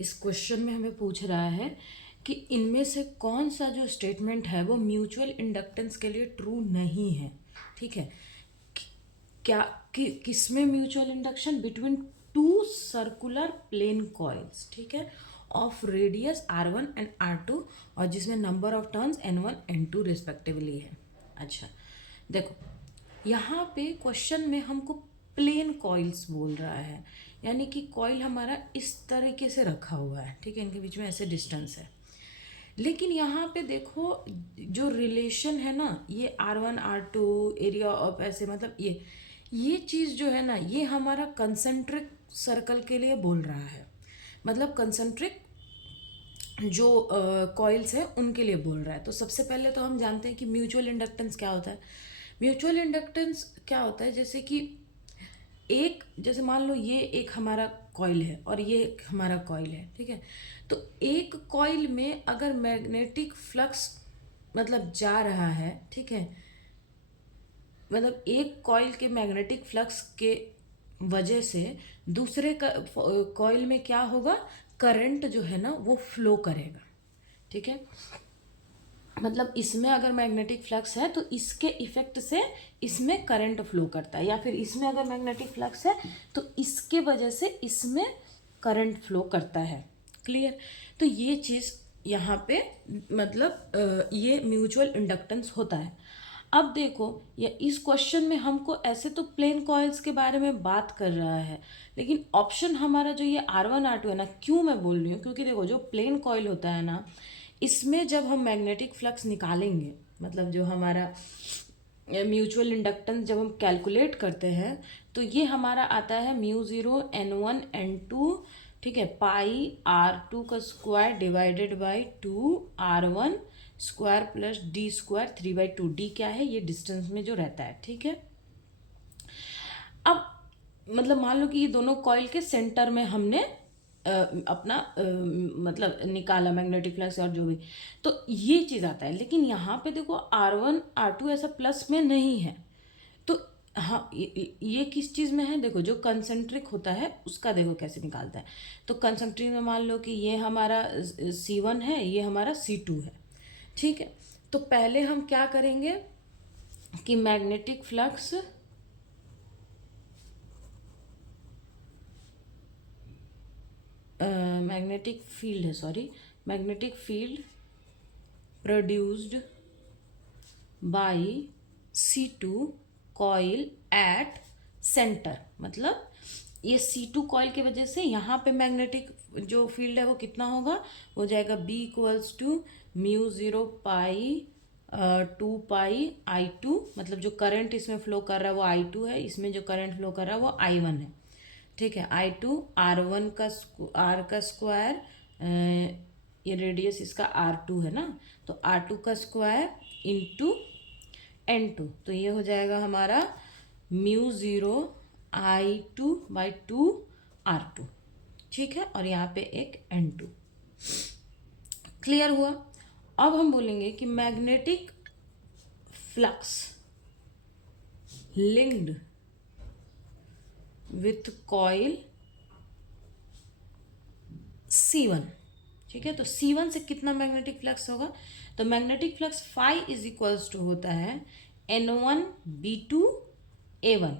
इस क्वेश्चन में हमें पूछ रहा है कि इनमें से कौन सा जो स्टेटमेंट है वो म्यूचुअल इंडक्टेंस के लिए ट्रू नहीं है। ठीक है, क्या किसमें mutual induction between two circular plane coils, ठीक है, of radius R1 and R2 और जिसमें number of turns N1 N2 respectively है। अच्छा देखो, यहाँ पे क्वेश्चन में हमको प्लेन कॉइल्स बोल रहा है, यानी कि कॉइल हमारा इस तरीके से रखा हुआ है, ठीक है, इनके बीच में ऐसे डिस्टेंस है। लेकिन यहाँ पे देखो जो रिलेशन है ना, ये R1 R2 एरिया ऑफ ऐसे, मतलब ये चीज़ जो है ना, ये हमारा कंसेंट्रिक सर्कल के लिए बोल रहा है, मतलब कंसेंट्रिक जो कॉइल्स हैं उनके लिए बोल रहा है। तो सबसे पहले तो हम जानते हैं कि म्यूचुअल इंडक्टेंस क्या होता है। म्यूचुअल इंडक्टेंस क्या होता है, जैसे कि जैसे मान लो ये एक हमारा कॉइल है और ये एक हमारा कॉइल है, ठीक है। तो एक कॉइल में अगर मैग्नेटिक फ्लक्स मतलब जा रहा है, ठीक है, मतलब एक कॉइल के मैग्नेटिक फ्लक्स के वजह से दूसरे कॉइल में क्या होगा, करंट जो है ना वो फ्लो करेगा, ठीक है। मतलब इसमें अगर मैग्नेटिक फ्लक्स है तो इसके इफेक्ट से इसमें करंट फ्लो करता है, या फिर इसमें अगर मैग्नेटिक फ्लक्स है तो इसके वजह से इसमें करंट फ्लो करता है। क्लियर। तो ये चीज़ यहाँ पे मतलब ये म्यूचुअल इंडक्टेंस होता है। अब देखो, ये इस क्वेश्चन में हमको ऐसे तो प्लेन कॉइल्स के बारे में बात कर रहा है, लेकिन ऑप्शन हमारा जो ये R1 R2 है ना, क्यों मैं बोल रही हूँ, क्योंकि देखो जो प्लेन कॉइल होता है ना, इसमें जब हम मैग्नेटिक फ्लक्स निकालेंगे, मतलब जो हमारा म्यूचुअल इंडक्टेंस जब हम कैलकुलेट करते हैं, तो ये हमारा आता है μ0 N1 N2, ठीक है, π/R2 का square divided by 2 R1 square plus D² 3/2। D क्या है, ये डिस्टेंस में जो रहता है, ठीक है। अब मतलब मान लो कि ये दोनों कॉइल के सेंटर में हमने अपना मतलब निकाला मैग्नेटिक फ्लक्स और जो भी, तो ये चीज़ आता है। लेकिन यहाँ पे देखो R1 R2 ऐसा प्लस में नहीं है, तो हाँ ये किस चीज़ में है, देखो जो कंसेंट्रिक होता है उसका देखो कैसे निकालता है। तो कंसेंट्रिक में मान लो कि ये हमारा C1 है, ये हमारा C2 है, ठीक है। तो पहले हम क्या करेंगे कि मैग्नेटिक फ्लक्स मैग्नेटिक फील्ड है, sorry, magnetic field produced by C2 coil at centre, मतलब ये C2 कॉइल की वजह से यहाँ पे मैग्नेटिक जो फील्ड है वो कितना होगा, हो जाएगा B = μ0 π/2 मतलब जो करंट इसमें फ्लो कर रहा है वो I2 है, इसमें जो करंट फ्लो कर रहा है वो I1 है, ठीक है। I2 R1 का R का स्क्वायर, ये रेडियस इसका R2 है ना, तो R2 का स्क्वायर इंटू N2, तो ये हो जाएगा हमारा μ0 I2/2 R2, ठीक है, और यहाँ पे एक N2। क्लियर हुआ। अब हम बोलेंगे कि magnetic flux linked with coil C1, ठीक है। तो C1 से कितना मैग्नेटिक फ्लक्स होगा, तो मैग्नेटिक फ्लक्स फाई = होता है N1B2A1,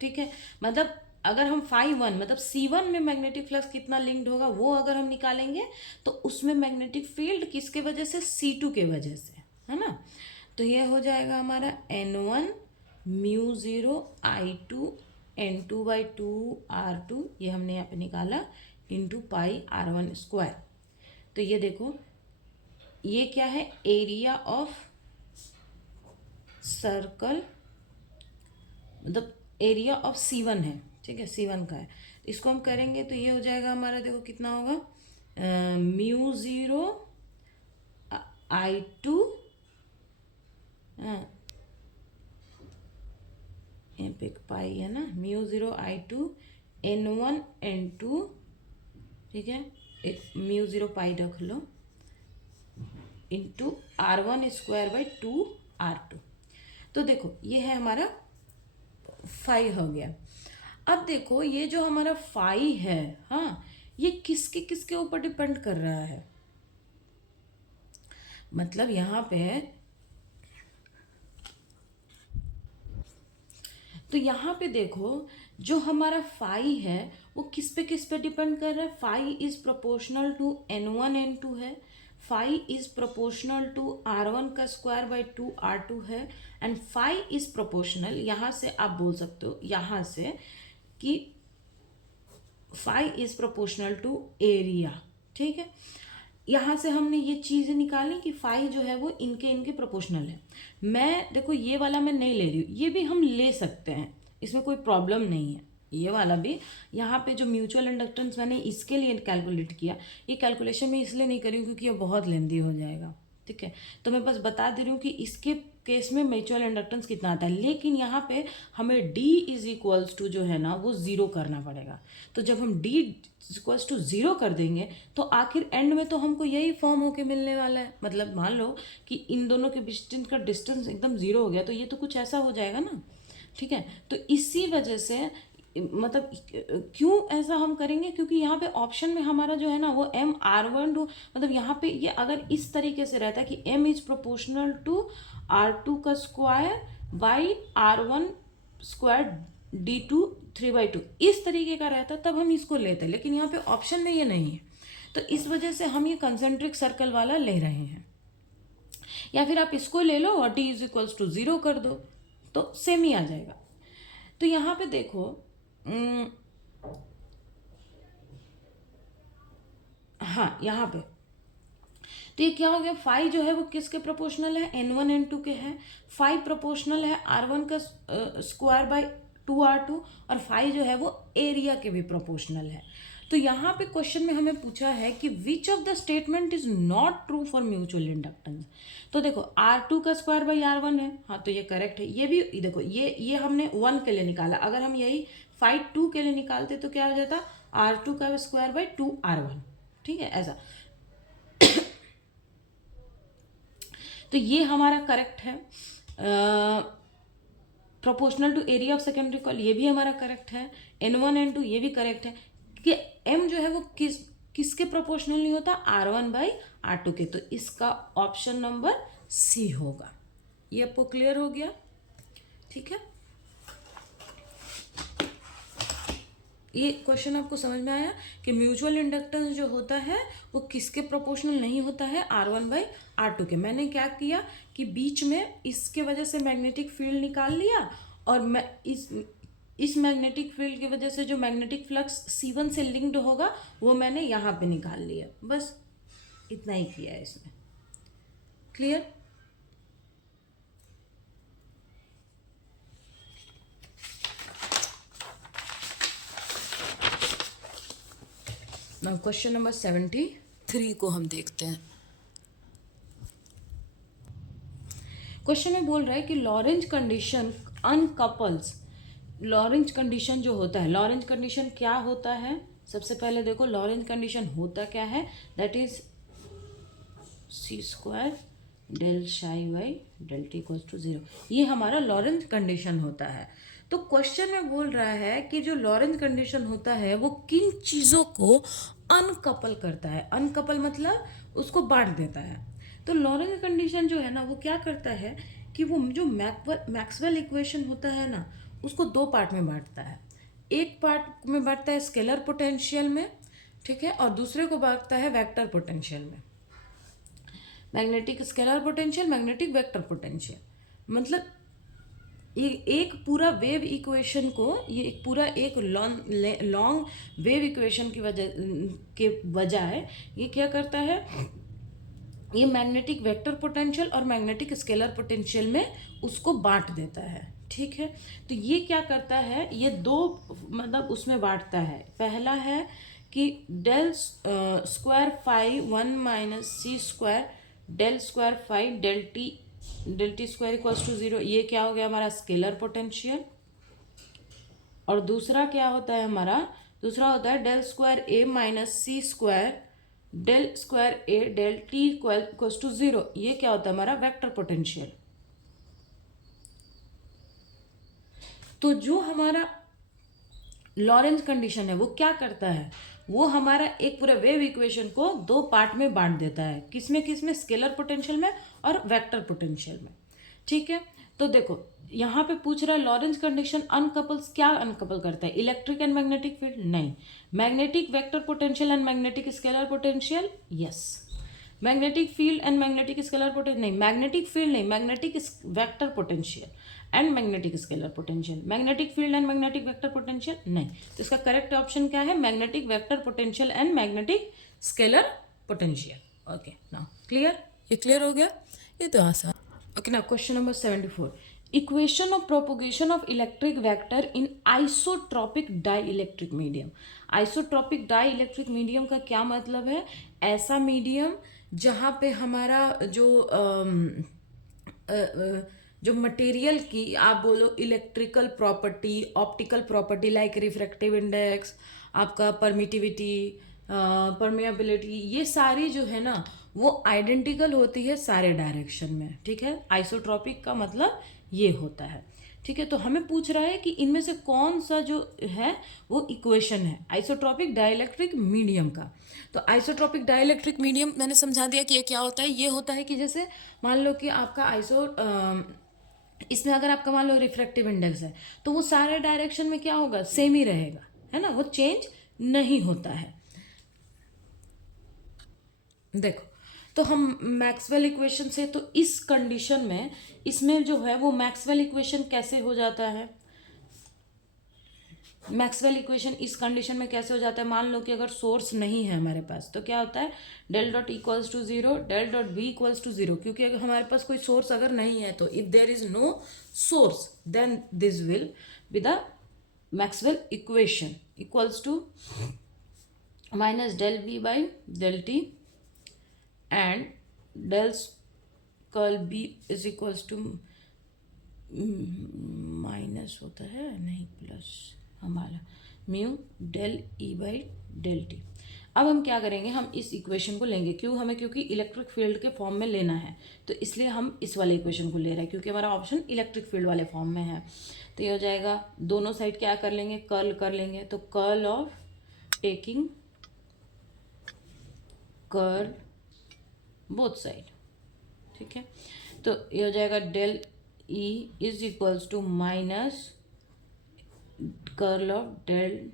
ठीक है। मतलब अगर हम φ1 मतलब C1 में मैग्नेटिक फ्लक्स कितना लिंक्ड होगा वो अगर हम निकालेंगे, तो उसमें मैग्नेटिक फील्ड किसके वजह से, C2 के वजह से, है ना। तो ये हो जाएगा हमारा N1 μ0 I2 N2/2 R2, ये हमने यहाँ पे निकाला, इंटू π/R1²। तो ये देखो ये क्या है, एरिया ऑफ सर्कल, मतलब एरिया ऑफ C1 है, ठीक है, C1 का है। इसको हम करेंगे तो ये हो जाएगा हमारा, देखो कितना होगा, μ0 I2, यहाँ पे एक पाई है ना, μ0 I2 N1 N2, ठीक है, एक μ0 पाई रख लो, इंटू R1² R2। तो देखो ये है हमारा फाई हो गया। अब देखो ये जो हमारा फाई है, हाँ, ये किसके किसके ऊपर डिपेंड कर रहा है? मतलब यहाँ पे, तो यहाँ पे देखो, जो हमारा फाई है वो किस पे डिपेंड कर रहा है? Phi is proportional to n1 n2 है, phi is proportional to r1 का स्क्वायर बाई 2r2 है, एंड फाई इज प्रोपोर्शनल, यहाँ से आप बोल सकते हो यहाँ से कि phi is proportional to area. ठीक है, यहाँ से हमने ये चीज़ें निकाली कि फाई जो है वो इनके इनके प्रोपोर्शनल है। मैं देखो ये वाला मैं नहीं ले रही हूँ, ये भी हम ले सकते हैं, इसमें कोई प्रॉब्लम नहीं है। ये वाला भी, यहाँ पे जो म्यूचुअल इंडक्टेंस मैंने इसके लिए कैलकुलेट किया, ये कैलकुलेशन मैं इसलिए नहीं करी हूँ क्योंकि ये बहुत लेंदी हो जाएगा। ठीक है, तो मैं बस बता दे रही हूँ कि इसके केस में म्यूचुअल इंडक्टेंस कितना आता है, लेकिन यहाँ पे हमें d इज इक्वल्स टू जो है ना वो ज़ीरो करना पड़ेगा। तो जब हम d इक्वल्स टू ज़ीरो कर देंगे तो आखिर एंड में तो हमको यही फॉर्म होके मिलने वाला है। मतलब मान लो कि इन दोनों के बीच का डिस्टेंस एकदम ज़ीरो हो गया, तो ये तो कुछ ऐसा हो जाएगा ना। ठीक है, तो इसी वजह से मतलब क्यों ऐसा हम करेंगे, क्योंकि यहाँ पे ऑप्शन में हमारा जो है ना वो m r1 मतलब यहाँ पे ये अगर इस तरीके से रहता है कि m is proportional to r2 का square by r1 square d2 3/2, इस तरीके का रहता तब हम इसको लेते, लेकिन यहाँ पे ऑप्शन में ये नहीं है, तो इस वजह से हम ये कंसेंट्रिक सर्कल वाला ले रहे हैं। या फिर आप इसको ले लो और d is equals to zero कर दो तो सेम ही आ जाएगा। तो यहाँ पे देखो, हाँ यहाँ पे तो ये क्या हो गया, फाई जो है वो किसके प्रोपोर्शनल है? n1 n2 के है। फाई प्रोपोर्शनल है r1 का स्क्वायर बाई 2r2, और फाई जो है वो एरिया के भी प्रोपोर्शनल है। तो यहाँ पे क्वेश्चन में हमें पूछा है कि विच of the statement is not true for mutual inductance. तो देखो r2 का स्क्वायर बाई r1 है, हाँ तो ये करेक्ट है। ये भी देखो, ये हमने 1 के लिए निकाला, अगर हम यही फाई 2 के लिए निकालते तो क्या हो जाता, r2 का स्क्वायर बाई 2r1। ठीक है, ऐसा। तो ये हमारा करेक्ट है। Proportional to area of secondary coil, ये भी हमारा करेक्ट है। n1 n2 ये भी करेक्ट है कि m जो है वो किसके प्रोपोर्शनल नहीं होता, r1 बाई r2 के। तो इसका ऑप्शन नंबर सी होगा। ये आपको क्लियर हो गया? ठीक है, ये क्वेश्चन आपको समझ में आया कि म्यूचुअल इंडक्टेंस जो होता है वो किसके प्रोपोर्शनल नहीं होता है, r1 बाई r2 के। मैंने क्या किया कि बीच में इसके वजह से मैग्नेटिक फील्ड निकाल लिया, और मैं इस मैग्नेटिक फील्ड की वजह से जो मैग्नेटिक फ्लक्स C1 से लिंक्ड होगा वो मैंने यहाँ पे निकाल लिया। बस इतना ही किया है इसमें। क्लियर? नाउ क्वेश्चन नंबर 73 को हम देखते हैं। क्वेश्चन में बोल रहा है कि लॉरेंज कंडीशन अनकपल्स। लॉरेंज कंडीशन जो होता है, लॉरेंज कंडीशन क्या होता है? सबसे पहले देखो लॉरेंज कंडीशन होता क्या है, that is C square del psi by del T equals to zero. ये हमारा लॉरेंज कंडीशन होता है। तो क्वेश्चन में बोल रहा है कि जो लॉरेंज कंडीशन होता है वो किन चीज़ों को अनकपल करता है। अनकपल मतलब उसको बांट देता है। तो लॉरेंज कंडीशन जो है ना वो क्या करता है कि वो जो मैक्सवेल इक्वेशन होता है ना उसको दो पार्ट में बांटता है। एक पार्ट में बांटता है स्केलर पोटेंशियल में, ठीक है, और दूसरे को बांटता है वेक्टर पोटेंशियल में। Magnetic scalar potential, magnetic vector potential. मतलब ये एक पूरा वेव इक्वेशन को, ये एक पूरा एक लॉन्ग वेव इक्वेशन की वजह के बजाय ये क्या करता है, ये मैग्नेटिक वेक्टर पोटेंशियल और मैग्नेटिक स्केलर पोटेंशियल में उसको बांट देता है। ठीक है, तो ये क्या करता है, ये दो मतलब उसमें बांटता है। पहला है कि del square phi 1 minus c square del square phi del T square equals to zero. ये क्या हो गया हमारा स्केलर पोटेंशियल। और दूसरा क्या होता है हमारा, दूसरा होता है del square a minus c square del square a del T equals to zero. ये क्या होता है हमारा वेक्टर पोटेंशियल। तो जो हमारा लॉरेंज कंडीशन है वो क्या करता है, वो हमारा एक पूरा वेव इक्वेशन को दो पार्ट में बांट देता है, किसमें स्केलर पोटेंशियल में और वेक्टर पोटेंशियल में। ठीक है, तो देखो यहाँ पे पूछ रहा है लॉरेंस कंडीशन अनकपल्स, क्या अनकपल करता है, इलेक्ट्रिक एंड मैग्नेटिक फील्ड, नहीं। Magnetic vector potential and magnetic scalar potential, yes. Magnetic field and magnetic scalar potential, नहीं। मैग्नेटिक फील्ड नहीं, magnetic vector potential and magnetic scalar potential. Magnetic field and magnetic vector potential, नहीं। तो इसका correct option क्या है, magnetic vector potential and magnetic scalar potential. Okay, now clear, ये clear हो गया, ये तो आसान। Okay, now question number 74, equation of propagation of electric vector in isotropic dielectric medium. Isotropic dielectric medium का क्या मतलब है, ऐसा मीडियम जहाँ पे हमारा जो मटेरियल की आप बोलो electrical property, optical property like refractive index, आपका परमिटिविटी, परमेबिलिटी, ये सारी जो है ना वो आइडेंटिकल होती है सारे डायरेक्शन में। ठीक है, आइसोट्रॉपिक का मतलब ये होता है। ठीक है, तो हमें पूछ रहा है कि इनमें से कौन सा जो है वो इक्वेशन है आइसोट्रॉपिक डाइइलेक्ट्रिक मीडियम का। तो आइसोट्रॉपिक डाइइलेक्ट्रिक मीडियम मैंने समझा दिया कि ये क्या होता है। ये होता है कि जैसे मान लो कि आपका इसमें अगर आपका मान लो रिफ्रैक्टिव इंडेक्स है तो वो सारे डायरेक्शन में क्या होगा, सेम ही रहेगा, है ना, वो चेंज नहीं होता है। देखो, तो हम मैक्सवेल इक्वेशन से, तो इस कंडीशन में इसमें जो है वो मैक्सवेल इक्वेशन कैसे हो जाता है, मैक्सवेल इक्वेशन इस कंडीशन में कैसे हो जाता है, मान लो कि अगर सोर्स नहीं है हमारे पास तो क्या होता है, del dot equals to zero, del dot b equals to zero, क्योंकि अगर हमारे पास कोई सोर्स अगर नहीं है तो if there is no source then this will be the Maxwell equation equals to minus del B by del t and del curl b is equals to minus होता है, नहीं प्लस हमारा mu del E by del t. अब हम क्या करेंगे, हम इस इक्वेशन को लेंगे, क्यों हमें, क्योंकि इलेक्ट्रिक फील्ड के फॉर्म में लेना है तो इसलिए हम इस वाले इक्वेशन को ले रहे हैं, क्योंकि हमारा ऑप्शन इलेक्ट्रिक फील्ड वाले फॉर्म में है। तो ये हो जाएगा, दोनों साइड क्या कर लेंगे, कर्ल कर लेंगे, तो curl of taking curl both side. ठीक है, तो ये हो जाएगा del E is equals to minus curl of del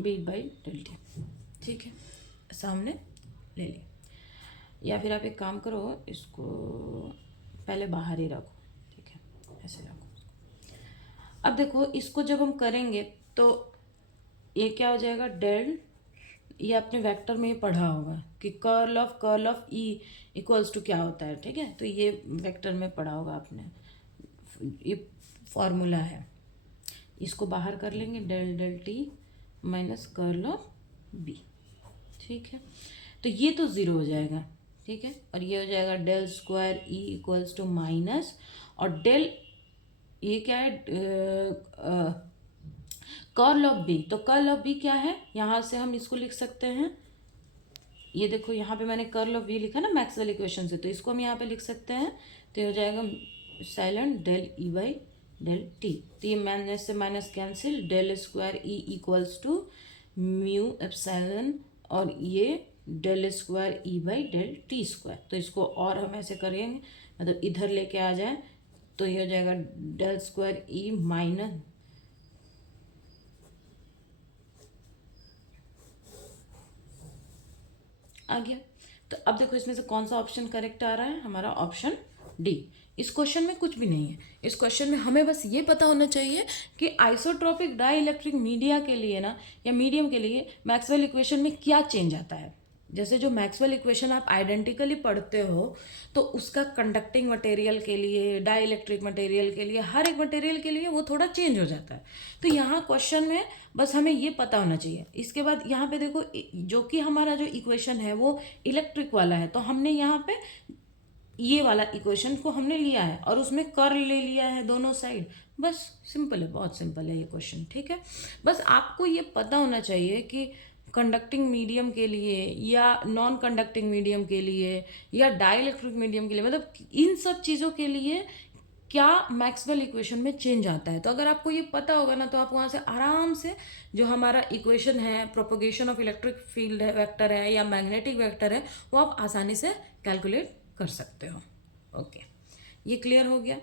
B by del T. ठीक है, सामने ले लिया, या फिर आप एक काम करो, इसको पहले बाहर ही रखो। ठीक है, ऐसे रखो। अब देखो, इसको जब हम करेंगे तो ये क्या हो जाएगा, डेल, ये आपने वेक्टर में पढ़ा होगा कि curl of E equals to क्या होता है। ठीक है, तो ये वेक्टर में पढ़ा होगा आपने, ये फॉर्मूला है। इसको बाहर कर लेंगे, del del T minus curl of B. ठीक है, तो ये तो ज़ीरो हो जाएगा। ठीक है, और ये हो जाएगा del square E equals to minus, और डेल ये क्या है, कर्ल ऑफ बी। तो कर्ल ऑफ बी क्या है, यहाँ से हम इसको लिख सकते हैं, ये देखो यहाँ पे मैंने कर्ल ऑफ बी लिखा ना मैक्सवेल इक्वेशन से, तो इसको हम यहाँ पे लिख सकते हैं। तो ये हो जाएगा silent del E by del T. तो ये माइनस से minus cancel, del square E equals to mu epsilon, और ये del square E by del T square. तो इसको और हम ऐसे करेंगे, मतलब इधर लेके आ जाए, तो ये हो जाएगा डेल स्क्वायर ई माइनस आ गया। तो अब देखो इसमें से कौन सा ऑप्शन करेक्ट आ रहा है, हमारा ऑप्शन डी। इस क्वेश्चन में कुछ भी नहीं है, इस क्वेश्चन में हमें बस ये पता होना चाहिए कि आइसोट्रॉपिक डाइइलेक्ट्रिक मीडिया के लिए ना, या मीडियम के लिए मैक्सवेल इक्वेशन में क्या चेंज आता है। जैसे जो मैक्सवेल इक्वेशन आप आइडेंटिकली पढ़ते हो तो उसका कंडक्टिंग मटेरियल के लिए, डाइइलेक्ट्रिक मटेरियल के लिए, हर एक मटेरियल के लिए वो थोड़ा चेंज हो जाता है। तो यहाँ क्वेश्चन में बस हमें ये पता होना चाहिए। इसके बाद यहाँ पे देखो, जो कि हमारा जो इक्वेशन है वो इलेक्ट्रिक वाला है, तो हमने यहाँ पे ये वाला इक्वेशन को हमने लिया है और उसमें कर्ल ले लिया है दोनों साइड। बस सिंपल है, बहुत सिंपल है ये क्वेश्चन। ठीक है, बस आपको ये पता होना चाहिए कि कंडक्टिंग मीडियम के लिए या नॉन कंडक्टिंग मीडियम के लिए या डाइइलेक्ट्रिक मीडियम के लिए, मतलब इन सब चीज़ों के लिए क्या मैक्सवेल इक्वेशन में चेंज आता है। तो अगर आपको ये पता होगा ना तो आप वहाँ से आराम से जो हमारा इक्वेशन है, प्रोपोगेशन ऑफ इलेक्ट्रिक फील्ड है, वेक्टर है या मैग्नेटिक वेक्टर है, वो आप आसानी से कैलकुलेट कर सकते हो। ओके, ये क्लियर हो गया।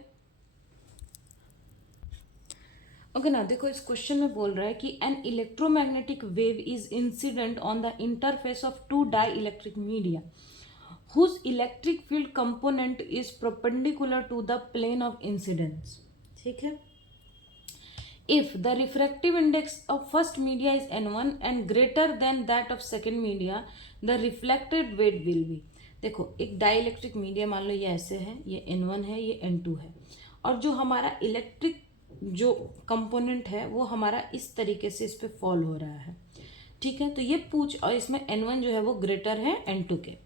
ओके ना, देखो इस क्वेश्चन में बोल रहा है कि an electromagnetic wave is incident on the interface of two dielectric media whose electric field component is perpendicular to the plane of incidence। ठीक है। If the refractive index of first media is n1 and greater than that of second media, the reflected wave will be। देखो एक dielectric media मान लो ये ऐसे है, ये n1 है, ये n2 है, और जो हमारा इलेक्ट्रिक जो कंपोनेंट है वो हमारा इस तरीके से इस पर फॉल हो रहा है। ठीक है, तो ये और इसमें n1 जो है वो ग्रेटर है n2 के।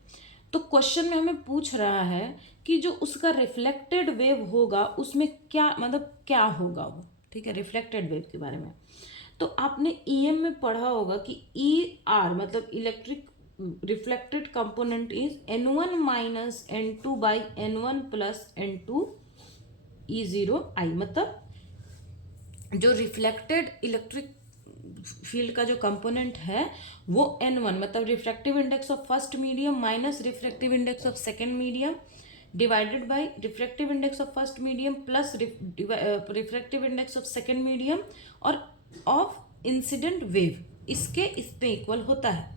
तो क्वेश्चन में हमें पूछ रहा है कि जो उसका रिफ्लेक्टेड वेव होगा उसमें क्या मतलब क्या होगा वो। ठीक है, रिफ्लेक्टेड वेव के बारे में तो आपने ईएम में पढ़ा होगा कि ई आर मतलब electric reflected component is n1 minus n2 by n1 plus n2 E0 आई। मतलब जो रिफ्लेक्टेड इलेक्ट्रिक फील्ड का जो कंपोनेंट है वो n1 मतलब refractive index of first medium minus refractive index of second medium divided by refractive index of first medium plus refractive index of second medium और of incident wave, इसके इसमें equal होता है।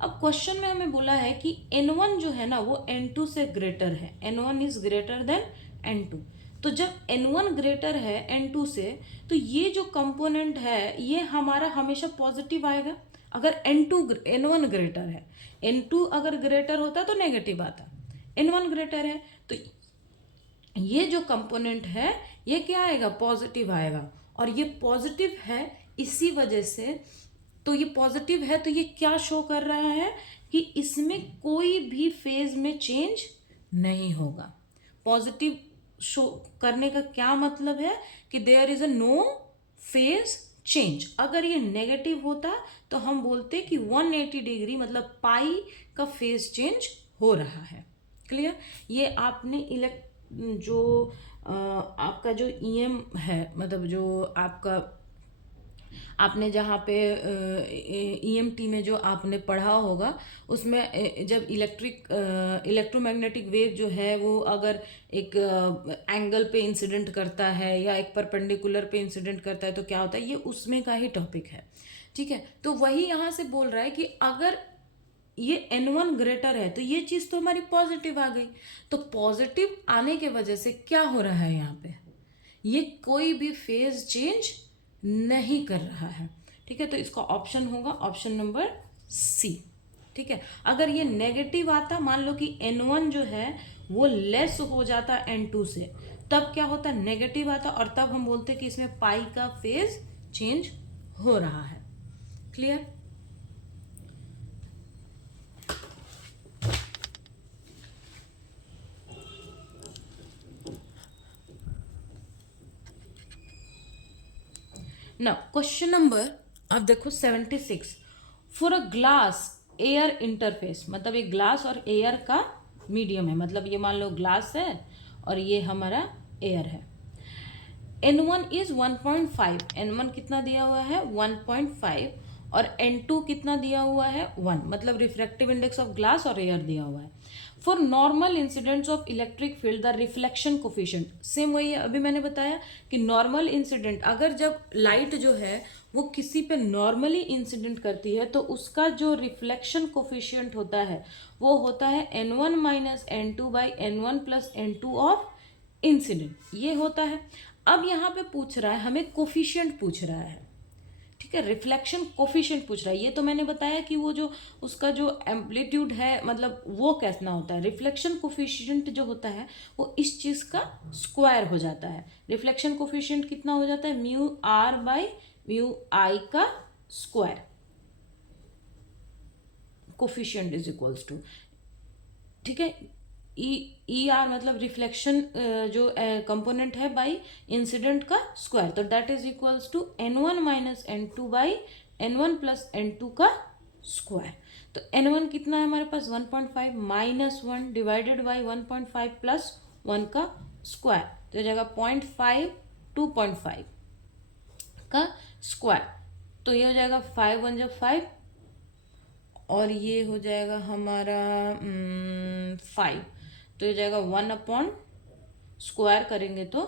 अब क्वेश्चन में हमें बोला है कि n1 जो है ना वो n2 से ग्रेटर है, n1 is greater than n2। तो जब n1 ग्रेटर है n2 से तो ये जो कंपोनेंट है ये हमारा हमेशा पॉजिटिव आएगा। अगर n1 ग्रेटर है, n2 अगर ग्रेटर होता तो नेगेटिव आता, n1 ग्रेटर है तो ये जो कंपोनेंट है ये क्या आएगा, पॉजिटिव आएगा। और ये पॉजिटिव है इसी वजह से, तो ये पॉजिटिव है तो ये क्या शो कर रहा है कि इसमें कोई भी फेज में चेंज नहीं होगा। पॉजिटिव शो करने का क्या मतलब है कि there is a no phase change. अगर ये नेगेटिव होता तो हम बोलते कि 180 डिग्री मतलब पाई का फेज चेंज हो रहा है। क्लियर। ये आपने जो आपका जो ईएम है मतलब जो आपका आपने जहाँ पे ईएमटी में जो आपने पढ़ा होगा उसमें जब इलेक्ट्रोमैग्नेटिक वेव जो है वो अगर एक एंगल पे इंसिडेंट करता है या एक परपेंडिकुलर पे इंसिडेंट करता है तो क्या होता है, ये उसमें का ही टॉपिक है। ठीक है, तो वही यहाँ से बोल रहा है कि अगर ये n1 ग्रेटर है तो ये चीज़ तो हमारी पॉजिटिव आ गई। तो पॉजिटिव आने के वजह से क्या हो रहा है यहाँ पे, ये कोई भी फेज चेंज नहीं कर रहा है। ठीक है, तो इसका ऑप्शन होगा ऑप्शन नंबर सी। ठीक है, अगर ये नेगेटिव आता, मान लो कि n1 जो है वो लेस हो जाता n2 से, तब क्या होता, नेगेटिव आता और तब हम बोलते कि इसमें पाई का फेज चेंज हो रहा है। क्लियर। नाउ क्वेश्चन नंबर अब देखो 76। For a glass air interface, मतलब एक ग्लास और एयर का मीडियम है, मतलब ये मान लो ग्लास है और ये हमारा एयर है। n1 इज 1.5, n1 कितना दिया हुआ है 1.5 और n2 कितना दिया हुआ है 1, मतलब रिफ्रैक्टिव इंडेक्स ऑफ ग्लास और एयर दिया हुआ है। For normal incidents of electric field the reflection coefficient, same वही है अभी मैंने बताया कि नॉर्मल इंसिडेंट अगर जब लाइट जो है वो किसी पे नॉर्मली इंसिडेंट करती है तो उसका जो रिफ्लेक्शन कोफिशिएंट होता है वो होता है n1 minus n2 by n1 plus n2 of incident, ये होता है। अब यहाँ पे पूछ रहा है हमें कोफिशिएंट पूछ रहा है। ठीक है, रिफ्लेक्शन कोफिशिएंट पूछ रहा है। ये तो मैंने बताया कि वो जो उसका जो एम्पलीट्यूड है मतलब वो कैसा होता है। रिफ्लेक्शन कोफिशिएंट जो होता है वो इस चीज़ का स्क्वायर हो जाता है। रिफ्लेक्शन कोफिशिएंट कितना हो जाता है, mu R by mu I का square. Coefficient is equals to, ठीक है, ई आर मतलब रिफ्लेक्शन जो कंपोनेंट है बाई इंसिडेंट का स्क्वायर, तो that is equals to n1 minus n2 by n1 plus n2 का स्क्वायर। तो n1 कितना है हमारे पास 1.5 माइनस 1 डिवाइडेड बाई 1.5 प्लस 1 का स्क्वायर, तो हो जाएगा 0.5 2.5 का स्क्वायर, तो ये हो जाएगा 5 1 जब 5, और ये हो जाएगा हमारा 5, तो ये हो जाएगा 1 स्क्वायर करेंगे तो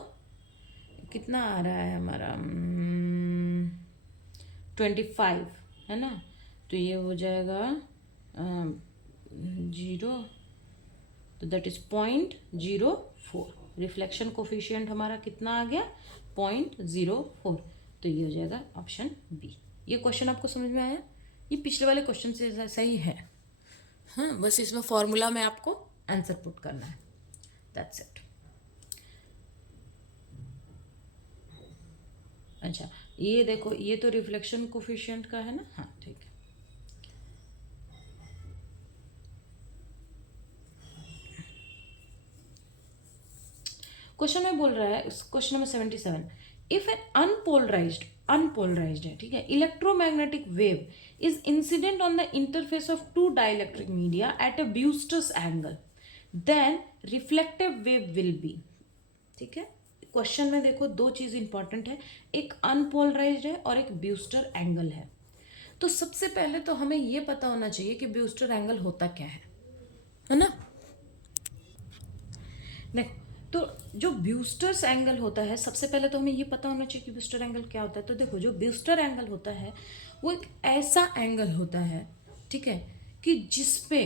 कितना आ रहा है हमारा 25, है ना। तो ये हो जाएगा 0, तो दैट इज 0.04। रिफ्लेक्शन कोफिशिएंट हमारा कितना आ गया 0.04, तो ये हो जाएगा ऑप्शन बी। ये क्वेश्चन आपको समझ में आया? ये पिछले वाले क्वेश्चन से सही है, हाँ, बस इसमें फॉर्मूला में आपको आंसर पुट करना है, दैट्स इट। अच्छा, ये देखो, ये तो रिफ्लेक्शन कोफिशिएंट का है ना, हाँ ठीक है। क्वेश्चन में बोल रहा है, question number 77, if an unpolarized है, ठीक है, electromagnetic wave is incident on the interface of two dielectric media at a Brewster's angle, then reflective wave will be, ठीक है। क्वेश्चन में देखो दो चीज इंपॉर्टेंट है, एक अनपोलराइज्ड है और एक ब्यूस्टर एंगल है। तो सबसे पहले तो हमें ये पता होना चाहिए कि ब्यूस्टर एंगल होता क्या है ना। देख, तो जो ब्यूस्टर्स एंगल होता है, सबसे पहले तो हमें ये पता होना चाहिए कि ब्यूस्टर एंगल क्या होता है। तो देखो, जो ब्यूस्टर एंगल होता है वो एक ऐसा एंगल होता है, ठीक है, कि जिसपे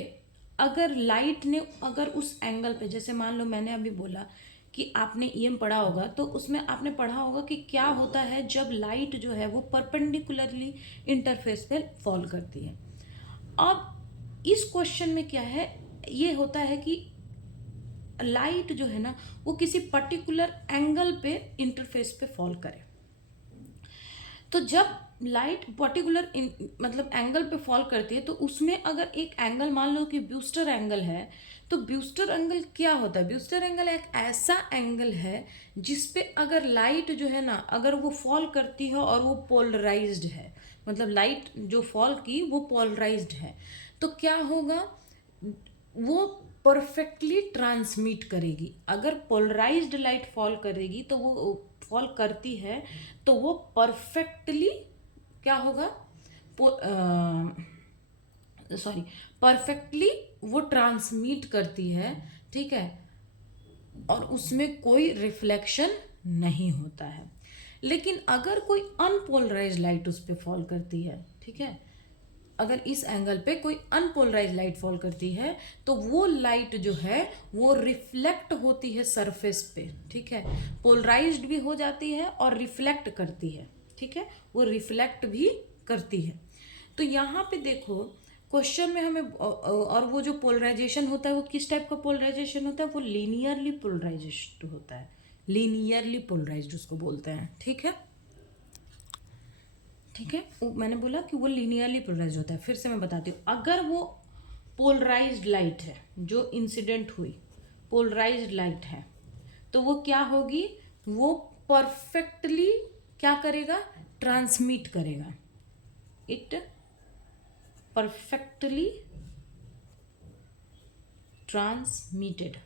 अगर लाइट ने, अगर उस एंगल पे, जैसे मान लो मैंने अभी बोला कि आपने ईएम पढ़ा होगा, तो उसमें आपने पढ़ा होगा कि क्या होता है जब लाइट जो है वो परपेंडिकुलरली इंटरफेस पे फॉल करती है। अब इस क्वेश्चन में क्या है, ये होता है कि लाइट जो है ना वो किसी पर्टिकुलर एंगल पे इंटरफेस पे फॉल करे। तो जब लाइट पर्टिकुलर मतलब एंगल पे फॉल करती है, तो उसमें अगर एक एंगल मान लो कि ब्यूस्टर एंगल है, तो ब्यूस्टर एंगल क्या होता है? ब्यूस्टर एंगल एक ऐसा एंगल है जिस पे अगर लाइट जो है ना, अगर वो फॉल करती है और वो पोलराइज्ड है, मतलब लाइट जो फॉल की वो पोलराइज्ड है, तो क्या होगा, वो परफेक्टली ट्रांसमिट करेगी। अगर पोलराइज्ड लाइट फॉल करेगी, तो वो फॉल करती है, तो वो परफेक्टली क्या होगा, सॉरी, परफेक्टली वो ट्रांसमिट करती है, ठीक है, और उसमें कोई रिफ्लेक्शन नहीं होता है। लेकिन अगर कोई अनपोलराइज्ड लाइट उस पर फॉल करती है, ठीक है, अगर इस एंगल पे कोई अनपोलराइज लाइट फॉल करती है, तो वो लाइट जो है वो रिफ्लेक्ट होती है सरफेस पे, ठीक है, पोलराइज्ड भी हो जाती है और रिफ्लेक्ट करती है, ठीक है, वो रिफ्लेक्ट भी करती है। तो यहाँ पे देखो क्वेश्चन में हमें, और वो जो पोलराइजेशन होता है वो किस टाइप का पोलराइजेशन होता है, वो लीनियरली पोलराइजेशन होता है, लीनियरली पोलराइज्ड उसको बोलते हैं, ठीक है, ठीक है। मैंने बोला कि वो लीनियरली पोलराइज होता है। फिर से मैं बताती हूँ, अगर वो पोलराइज्ड लाइट है जो इंसिडेंट हुई, पोलराइज्ड लाइट है, तो वो क्या होगी, वो परफेक्टली क्या करेगा, ट्रांसमिट करेगा, it perfectly transmitted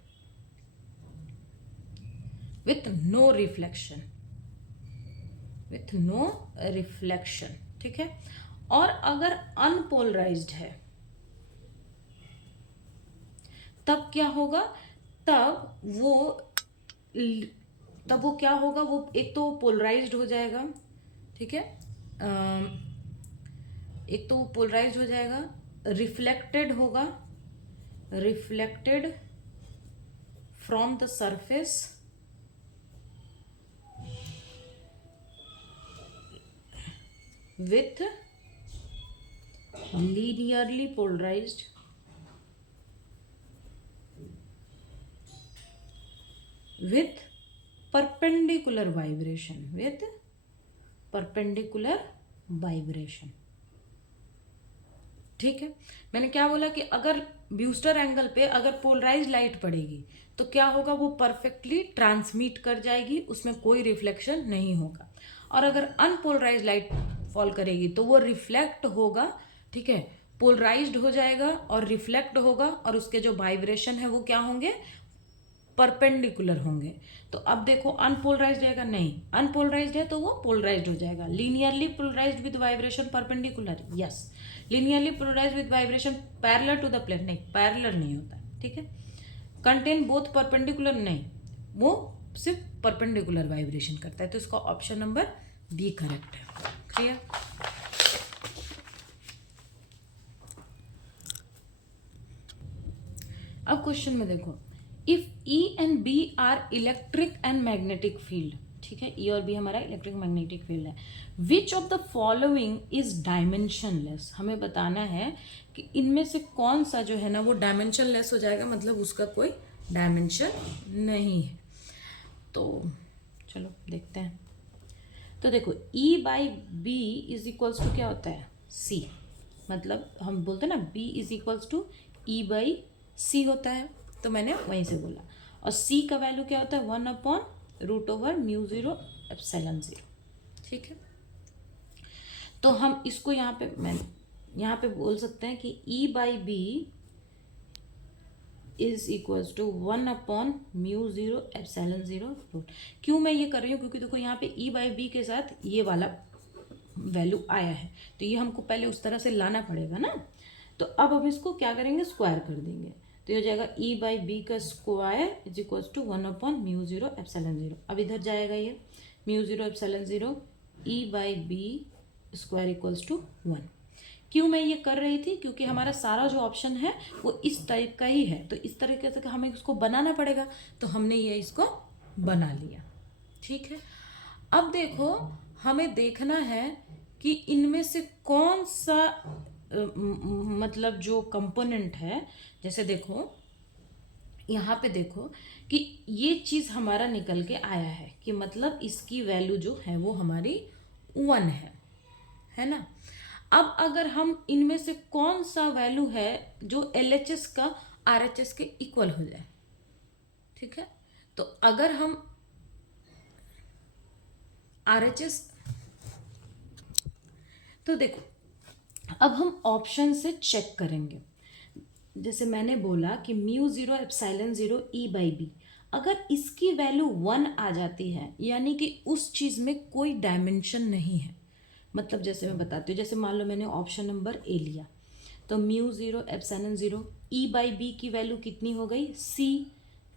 with no reflection, with no reflection, ठीक है। और अगर अनपोलराइज्ड है तब क्या होगा, तब वो क्या होगा, वो एक तो पोलराइज्ड हो जाएगा, ठीक है, एक तो वो पोलराइज्ड हो जाएगा, रिफ्लेक्टेड होगा, reflected from the surface, with linearly polarized with perpendicular vibration, with perpendicular vibration, ठीक है। मैंने क्या बोला कि अगर ब्यूस्टर एंगल पे अगर पोलराइज लाइट पड़ेगी तो क्या होगा, वो परफेक्टली ट्रांसमिट कर जाएगी, उसमें कोई रिफ्लेक्शन नहीं होगा। और अगर अनपोलराइज लाइट फॉल करेगी तो वो रिफ्लेक्ट होगा, ठीक है, पोलराइज्ड हो जाएगा और रिफ्लेक्ट होगा, और उसके जो वाइब्रेशन है वो क्या होंगे, परपेंडिकुलर होंगे। तो अब देखो अनपोलराइज्ड रहेगा, नहीं, अनपोलराइज्ड है तो वो पोलराइज्ड हो जाएगा। Linearly polarised with vibration perpendicular, yes. Linearly polarised with vibration parallel to the plane, नहीं, पैरेलल नहीं होता, ठीक है। कंटेन बोथ परपेंडिकुलर, नहीं, वो सिर्फ परपेंडिकुलर वाइब्रेशन करता है। तो इसका ऑप्शन नंबर बी करेक्ट है। क्लियर? अब क्वेश्चन में देखो, if E and B are electric and magnetic field, ठीक है, ई और बी हमारा इलेक्ट्रिक मैग्नेटिक फील्ड है, विच of the following is dimensionless. हमें बताना है कि इनमें से कौन सा जो है ना वो डायमेंशनलेस हो जाएगा, मतलब उसका कोई डायमेंशन नहीं है। तो चलो देखते हैं। तो देखो E by B is equals to क्या होता है, C, मतलब हम बोलते हैं ना B is equals to E by C होता है, तो मैंने वहीं से बोला। और C का वैल्यू क्या होता है, 1/√μ0 एप्सिलॉन 0, ठीक है। तो हम इसको यहाँ पे मैं यहाँ पे बोल सकते हैं कि E by B is equals to 1/μ0 epsilon 0 रूट। क्यों मैं ये कर रही हूँ, क्योंकि देखो यहाँ पे E बाई बी के साथ ये वाला वैल्यू आया है, तो ये हमको पहले उस तरह से लाना पड़ेगा ना। तो अब हम इसको क्या करेंगे, स्क्वायर कर देंगे, तो ये हो जाएगा E बाई बी का square is equals to 1/μ0 epsilon 0। अब इधर जाएगा ये μ0 epsilon 0, E by B square equals to 1। क्यों मैं ये कर रही थी, क्योंकि हमारा सारा जो ऑप्शन है वो इस टाइप का ही है, तो इस तरीके से हमें इसको बनाना पड़ेगा, तो हमने ये इसको बना लिया, ठीक है। अब देखो हमें देखना है कि इनमें से कौन सा मतलब जो कंपोनेंट है, जैसे देखो यहाँ पे देखो कि ये चीज़ हमारा निकल के आया है कि मतलब इसकी वैल्यू जो है वो हमारी 1 है ना। अब अगर हम इनमें से कौन सा वैल्यू है जो LHS का RHS के इक्वल हो जाए, ठीक है, तो अगर हम RHS, तो देखो अब हम ऑप्शन से चेक करेंगे। जैसे मैंने बोला कि μ0 एप्सिलॉन 0 E बाई बी, अगर इसकी वैल्यू 1 आ जाती है यानी कि उस चीज़ में कोई डायमेंशन नहीं है। मतलब जैसे मैं बताती हूँ, जैसे मान लो मैंने ऑप्शन नंबर ए लिया, तो μ0 एप्सिलॉन 0 E बाई बी की वैल्यू कितनी हो गई, C,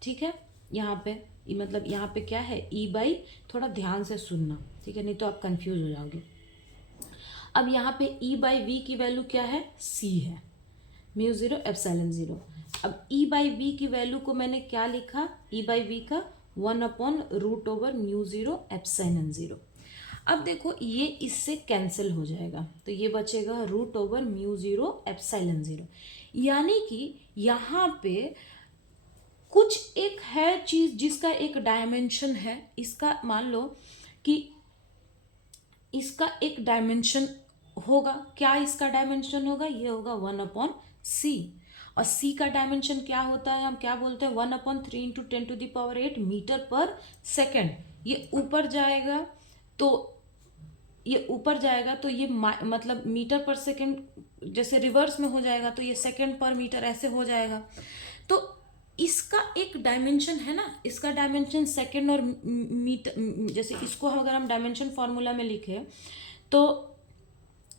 ठीक है। यहाँ पे मतलब यहाँ पे क्या है, E बाई, थोड़ा ध्यान से सुनना, ठीक है, नहीं तो आप कंफ्यूज हो जाओगे। अब यहाँ पे E बाई वी की वैल्यू क्या है, C है, μ0 एप्सिलॉन 0। अब E बाई बी की वैल्यू को मैंने क्या लिखा, E बाई बी का 1/√μ0 एप्सिलॉन 0। अब देखो ये इससे कैंसिल हो जाएगा, तो ये बचेगा √μ0 एप्सिलॉन 0। यानी कि यहाँ पे कुछ एक है चीज़ जिसका एक डायमेंशन है, इसका मान लो कि इसका एक डायमेंशन होगा। क्या इसका डायमेंशन होगा, ये होगा 1/c। और c का डायमेंशन क्या होता है, हम क्या बोलते हैं, 1/3 × 10⁸ मीटर पर सेकेंड। ये ऊपर जाएगा तो ये मतलब मीटर पर सेकेंड, जैसे रिवर्स में हो जाएगा तो ये सेकेंड पर मीटर ऐसे हो जाएगा। तो इसका एक डायमेंशन है ना, इसका डायमेंशन सेकेंड और मीटर, जैसे इसको अगर हम डायमेंशन फॉर्मूला में लिखे तो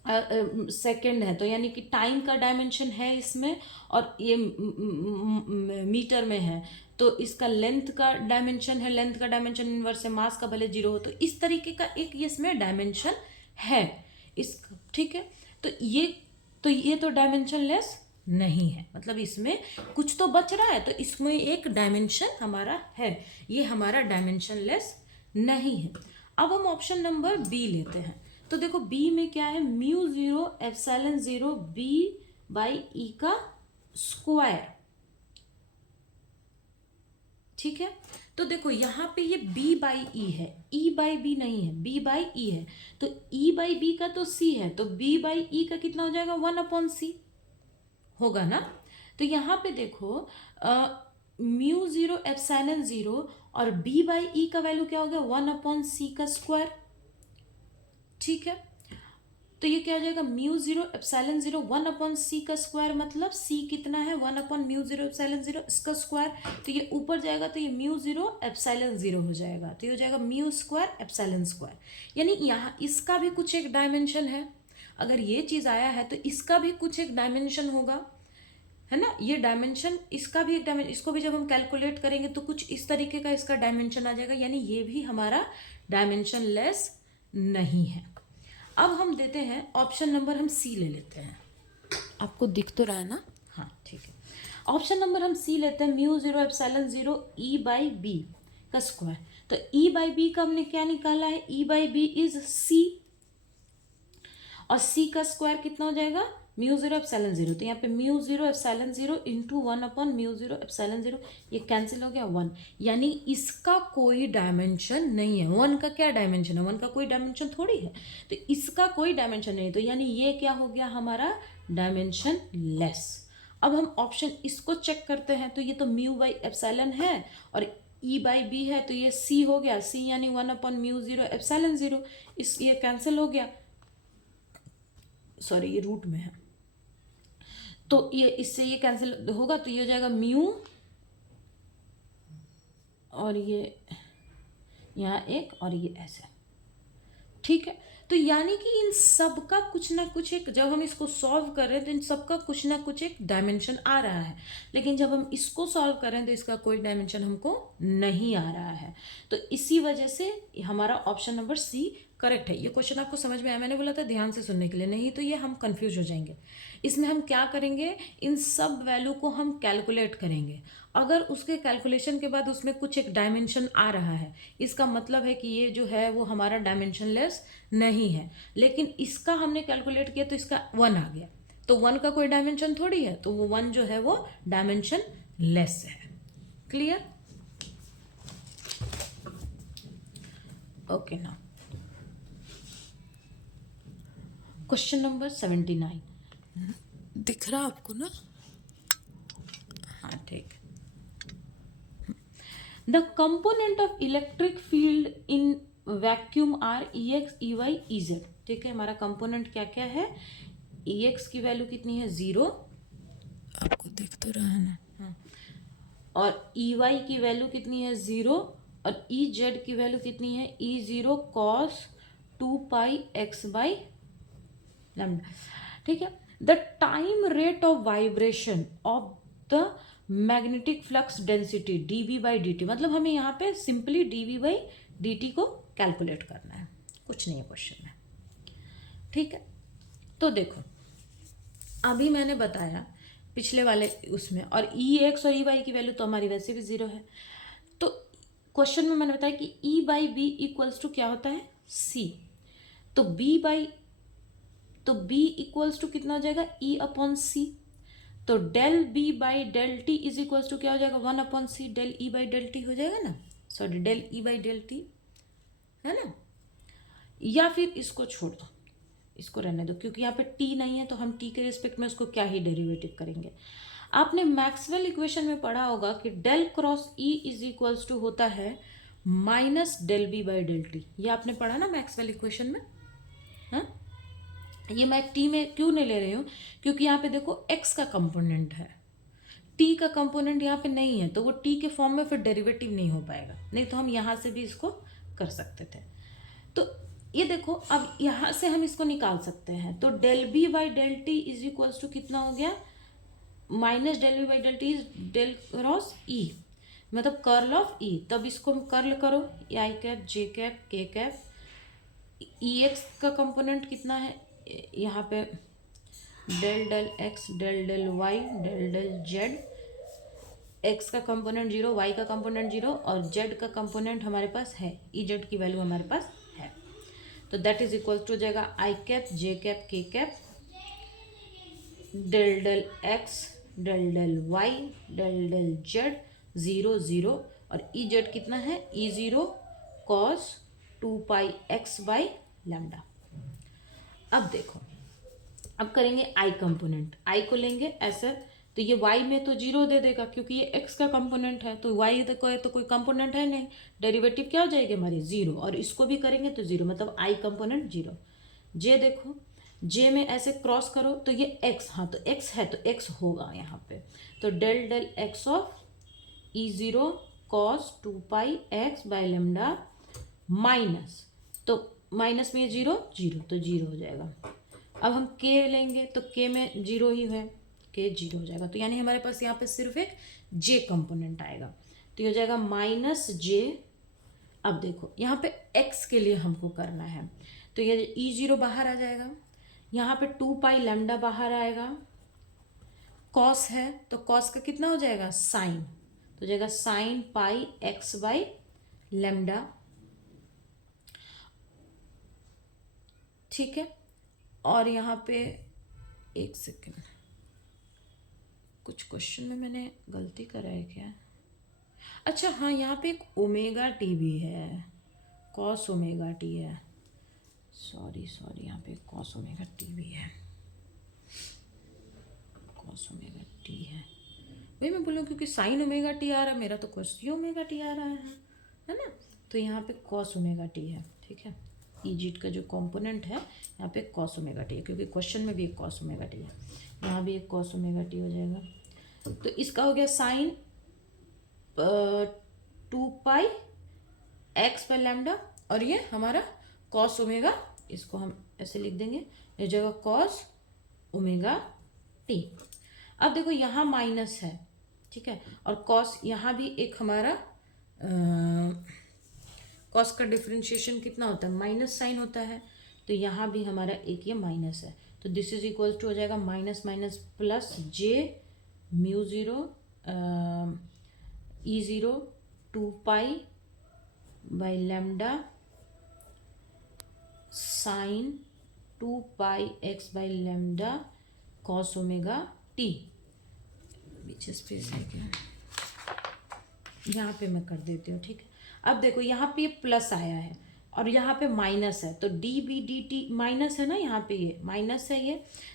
सेकेंड है, तो यानी कि टाइम का डायमेंशन है इसमें, और ये मीटर में है, तो इसका लेंथ का डायमेंशन है, लेंथ का डायमेंशन इनवर्स है, मास का भले 0 हो, तो इस तरीके का एक ये इसमें डायमेंशन है इस, ठीक है। तो ये तो डायमेंशन लेस नहीं है, मतलब इसमें कुछ तो बच रहा है, तो इसमें एक डायमेंशन हमारा है, ये हमारा डायमेंशन लेस नहीं है। अब हम ऑप्शन नंबर बी लेते हैं, तो देखो बी में क्या है, μ0 एप्सिलॉन 0 b बाई ई का स्क्वायर, ठीक है। तो देखो यहाँ पे ये b बाई ई है, e बाई बी नहीं है, b बाई ई है, तो e बाई बी का तो c है, तो b बाई ई का कितना हो जाएगा, 1/c होगा ना। तो यहाँ पे देखो μ0 एप्सिलॉन 0 और b बाई ई का वैल्यू क्या हो गया, 1/c का स्क्वायर, ठीक है। तो ये क्या हो जाएगा, mu zero epsilon zero 1/c का स्क्वायर, मतलब c कितना है 1/म्यू जीरो एप्सिलॉन जीरो इसका स्क्वायर, तो ये ऊपर जाएगा तो ये म्यू जीरो एप्सिलॉन जीरो हो जाएगा, तो ये हो जाएगा म्यू स्क्वायर एप्सिलॉन स्क्वायर। यानी यहाँ इसका भी कुछ एक डायमेंशन है, अगर ये चीज़ आया है तो इसका भी कुछ एक डायमेंशन होगा, है ना। ये डायमेंशन, इसका भी एक डायमेंशन, इसको भी जब हम कैलकुलेट करेंगे तो कुछ इस तरीके का इसका डायमेंशन आ जाएगा, यानी ये भी हमारा डायमेंशन लेस नहीं है। अब हम देते हैं ऑप्शन नंबर, हम सी ले लेते हैं, आपको दिख तो रहा है ना, हाँ ठीक है। ऑप्शन नंबर हम सी लेते हैं, mu zero epsilon zero E by B का स्क्वायर। तो ई बाई बी का हमने क्या निकाला है, E by B is C, और सी का स्क्वायर कितना हो जाएगा, म्यू जीरो एप्सिलॉन जीरो, तो यहाँ पे mu zero epsilon zero into 1/म्यू जीरो एप्सिलॉन जीरो, ये कैंसिल हो गया 1, यानी इसका कोई डायमेंशन नहीं है। 1 का क्या डायमेंशन है, 1 का कोई डायमेंशन थोड़ी है, तो इसका कोई डायमेंशन नहीं, तो यानी ये क्या हो गया हमारा डायमेंशन लेस। अब हम ऑप्शन इसको चेक करते हैं, तो ये तो म्यू बाई एप्सिलॉन है और ई बाई बी है, तो ये सी हो गया, सी यानी 1/म्यू जीरो एप्सिलॉन जीरो, इस ये कैंसिल हो गया, सॉरी ये रूट में है, तो ये इससे ये कैंसिल होगा, तो ये हो जाएगा म्यू, और ये यहाँ एक, और ये ऐसे, ठीक है। तो यानी कि इन सब का कुछ ना कुछ एक, जब हम इसको सॉल्व कर रहे हैं तो इन सब का कुछ ना कुछ एक डायमेंशन आ रहा है, लेकिन जब हम इसको सॉल्व कर रहे हैं तो इसका कोई डायमेंशन हमको नहीं आ रहा है, तो इसी वजह से हमारा ऑप्शन नंबर सी करेक्ट है। ये क्वेश्चन आपको समझ में आया, मैंने बोला था ध्यान से सुनने के लिए, नहीं तो ये हम कंफ्यूज हो जाएंगे। इसमें हम क्या करेंगे, इन सब वैल्यू को हम कैलकुलेट करेंगे, अगर उसके कैलकुलेशन के बाद उसमें कुछ एक डायमेंशन आ रहा है, इसका मतलब है कि ये जो है वो हमारा डायमेंशन लेस नहीं है, लेकिन इसका हमने कैलकुलेट किया तो इसका 1 आ गया, तो 1 का कोई डायमेंशन थोड़ी है, तो वो 1 जो है वो डायमेंशन लेस है। Clear, okay. ना क्वेश्चन नंबर 79 दिख रहा आपको ना, हाँ ठीक। The component of electric field in vacuum are E X E Y E Z, ठीक है। हमारा कंपोनेंट क्या क्या है, ई एक्स की वैल्यू कितनी है 0, आपको दिख तो रहा है ना, हाँ, और ई वाई की वैल्यू कितनी है 0, और ई जेड की वैल्यू कितनी है E0 cos 2πx/λ, ठीक है। The time rate of vibration of the magnetic flux density dV/dt, मतलब हमें यहाँ पे सिंपली dV/dt को कैलकुलेट करना है, कुछ नहीं है क्वेश्चन में, ठीक है। तो देखो अभी मैंने बताया पिछले वाले उसमें, और EX और EY की वैल्यू तो हमारी वैसे भी 0 है, तो क्वेश्चन में मैंने बताया कि E/B इक्वल्स टू क्या होता है C, तो B इक्वल्स टू कितना हो जाएगा E/C, तो डेल B/डेल T इज इक्वल्स टू क्या हो जाएगा 1/C डेल E/डेल T हो जाएगा ना, सॉरी डेल E/डेल T, है ना। या फिर इसको छोड़ दो, इसको रहने दो, क्योंकि यहाँ पे T नहीं है तो हम T के रिस्पेक्ट में उसको क्या ही डेरिवेटिव करेंगे। आपने मैक्सवेल इक्वेशन में पढ़ा होगा कि del cross E is equals to होता है माइनस डेल B/डेल T, ये आपने पढ़ा ना मैक्सवेल इक्वेशन में, हाँ। ये मैं T में क्यों नहीं ले रही हूँ, क्योंकि यहाँ पे देखो X का कंपोनेंट है, T का कंपोनेंट यहाँ पे नहीं है, तो वो T के फॉर्म में फिर डेरिवेटिव नहीं हो पाएगा, नहीं तो हम यहाँ से भी इसको कर सकते थे। तो ये देखो अब यहाँ से हम इसको निकाल सकते हैं, तो डेल B/डेल T इज इक्वल्स टू कितना हो गया माइनस डेल B/डेल T is del cross E, मतलब कर्ल ऑफ E, तब इसको कर्ल करो I cap J cap K cap, EX का कंपोनेंट कितना है यहाँ पे del del X del del Y del del Z, X का कंपोनेंट 0, Y का कंपोनेंट 0 और Z का कंपोनेंट हमारे पास है, EZ की वैल्यू हमारे पास है, तो दैट इज इक्वल टू हो जाएगा I cap J cap K cap del del X del del Y del del Z 0 0, और EZ कितना है E0 cos 2πx/λ। अब देखो, अब करेंगे I कंपोनेंट, I को लेंगे ऐसे, तो ये Y में तो 0 दे देगा क्योंकि ये X का कंपोनेंट है, तो Y तो कोई कंपोनेंट है नहीं, डेरिवेटिव क्या हो जाएगी हमारी 0, और इसको भी करेंगे तो 0, मतलब I कंपोनेंट 0। J देखो, जे में ऐसे क्रॉस करो तो ये एक्स, हाँ तो एक्स है तो एक्स होगा यहाँ पे। तो del del X of E zero cos 2π(x) by lambda minus, तो माइनस में ये जीरो जीरो तो जीरो हो जाएगा। अब हम के लेंगे तो के में जीरो ही है, के जीरो हो जाएगा। तो यानी हमारे पास यहाँ पे सिर्फ एक जे कंपोनेंट आएगा, तो ये हो जाएगा माइनस जे। अब देखो यहाँ पे एक्स के लिए हमको करना है, तो ये ई ज़ीरो बाहर आ जाएगा, यहाँ पे 2π बाहर आएगा, कॉस है तो कॉस का कितना हो जाएगा साइन, तो हो जाएगा साइन π(x) बाई लेमडा, ठीक है। और यहाँ पे एक सेकेंड, कुछ क्वेश्चन में मैंने गलती करा है क्या? अच्छा हाँ, यहाँ पे एक ओमेगा टी भी है, कॉस ओमेगा टी है, सॉरी यहाँ पे कॉस ओमेगा टी भी है, कॉस ओमेगा टी है, वही मैं बोलूँ क्योंकि साइन ओमेगा टी आ रहा है, मेरा तो कॉस ओमेगा टी आ रहा है ना। तो यहाँ पे कॉस ओमेगा टी है, ठीक है। ईजिट का जो कंपोनेंट है यहाँ पे कॉस ओमेगा टी है, क्योंकि क्वेश्चन में भी एक कॉस ओमेगा टी है, यहाँ भी एक कॉस ओमेगा टी हो जाएगा। तो इसका हो गया साइन 2π(x) बाय लेमडा, और ये हमारा कॉस ओमेगा, इसको हम ऐसे लिख देंगे, ये जगह कॉस ओमेगा टी। अब देखो यहाँ माइनस है, ठीक है, और कॉस यहाँ भी एक हमारा कॉस का डिफरेंशिएशन कितना होता है, माइनस साइन होता है, तो यहाँ भी हमारा एक ये माइनस है, तो दिस इज इक्वल टू हो जाएगा minus minus plus J mu zero E zero 2π lambda sine 2π(x) by lambda cos omega T. बीच स्पेस है क्या, यहाँ पे मैं कर देती हूँ, ठीक है। अब देखो यहाँ पे ये प्लस आया है और यहाँ पे माइनस है, तो D B D T minus है ना, यहाँ पे ये माइनस है ये,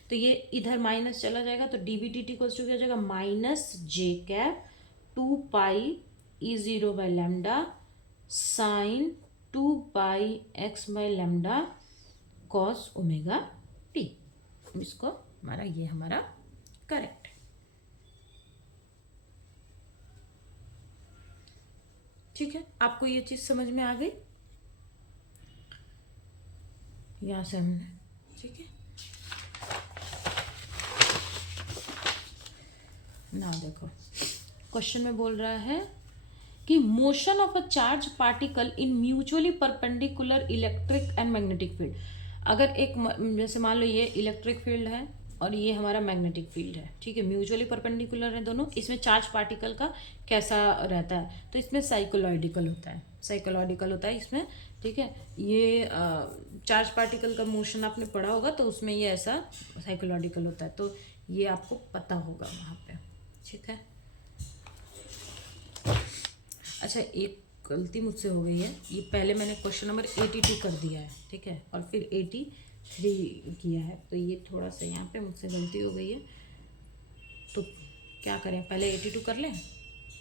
तो ये इधर माइनस चला जाएगा, तो D B D T cos to क्या हो जाएगा minus J cap 2π(E0 by lambda sine 2π(x) by lambda cos omega T. इसको हमारा ये हमारा करेक्ट है, ठीक है। आपको ये चीज़ समझ में आ गई यहाँ से हमने, ठीक है ना। देखो क्वेश्चन में बोल रहा है कि motion of a charge particle in mutually perpendicular electric and magnetic field. अगर एक जैसे मान लो ये इलेक्ट्रिक फील्ड है और ये हमारा मैग्नेटिक फील्ड है, ठीक है, म्यूचुअली परपेंडिकुलर है दोनों, इसमें चार्ज पार्टिकल का कैसा रहता है, तो इसमें साइक्लोइडिकल होता है, साइक्लोइडिकल होता है इसमें, ठीक है। ये चार्ज पार्टिकल का मोशन आपने पढ़ा होगा, तो उसमें ये ऐसा साइक्लोइडिकल होता है, तो ये आपको पता होगा वहाँ पे, ठीक है। अच्छा एक गलती मुझसे हो गई है, ये पहले मैंने क्वेश्चन नंबर 82 कर दिया है, ठीक है, और फिर 83 किया है, तो ये थोड़ा सा यहाँ पे मुझसे गलती हो गई है, तो क्या करें, पहले 82 कर लें,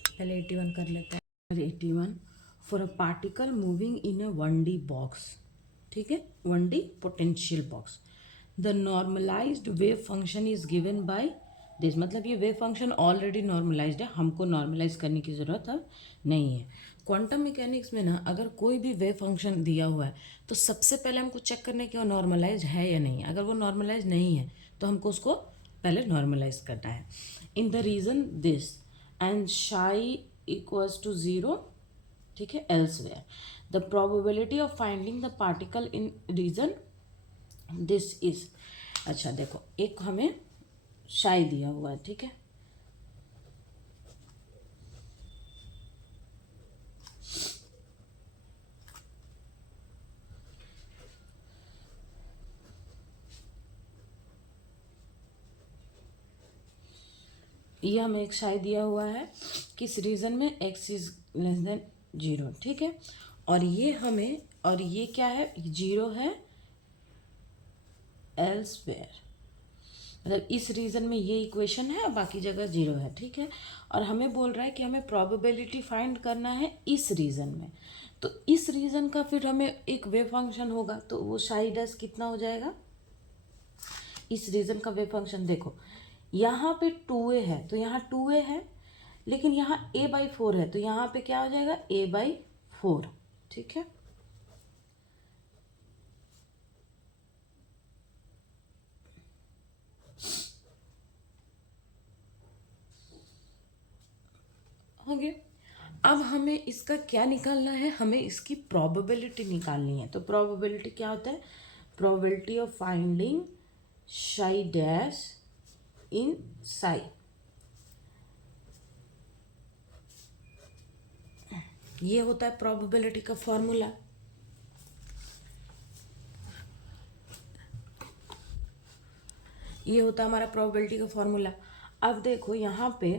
पहले 81 कर लेते हैं। 81 for a particle moving in a 1D box, ठीक है, 1D potential box, the normalised wave function is given by this, मतलब ये वेव फंक्शन ऑलरेडी नॉर्मलाइज्ड है, हमको नॉर्मलाइज करने की ज़रूरत अब नहीं है। क्वांटम मैकेनिक्स में ना अगर कोई भी वेव फंक्शन दिया हुआ है तो सबसे पहले हमको चेक करना है कि वो नॉर्मलाइज है या नहीं है। अगर वो नॉर्मलाइज नहीं है तो हमको उसको पहले नॉर्मलाइज करना है। In the region this and psi equals to 0, ठीक है, elsewhere the probability of finding the particle in region this is. अच्छा देखो एक हमें शाई दिया हुआ है, ठीक है, ये हमें एक शाई दिया हुआ है किस रीजन में, x इज लेस देन 0, ठीक है, और ये हमें, और ये क्या है, 0 है एल्सवेयर, मतलब इस रीजन में ये इक्वेशन है और बाकी जगह 0 है, ठीक है। और हमें बोल रहा है कि हमें प्रोबेबिलिटी फाइंड करना है इस रीजन में, तो इस रीजन का फिर हमें एक वेव फंक्शन होगा, तो वो साई डैश कितना हो जाएगा, इस रीजन का वेव फंक्शन देखो, यहाँ पे 2a है तो यहाँ 2a है, लेकिन यहाँ a/4 है तो यहाँ पे क्या हो जाएगा a/4। ठीक है, हो गया। अब हमें इसका क्या निकालना है, हमें इसकी प्रोबेबिलिटी निकालनी है। तो प्रोबेबिलिटी क्या होता है, probability of finding Sai dash in Sai. ये होता है प्रोबेबिलिटी का फॉर्मूला। ये होता है हमारा प्रोबेबिलिटी का फॉर्मूला। अब देखो यहाँ पे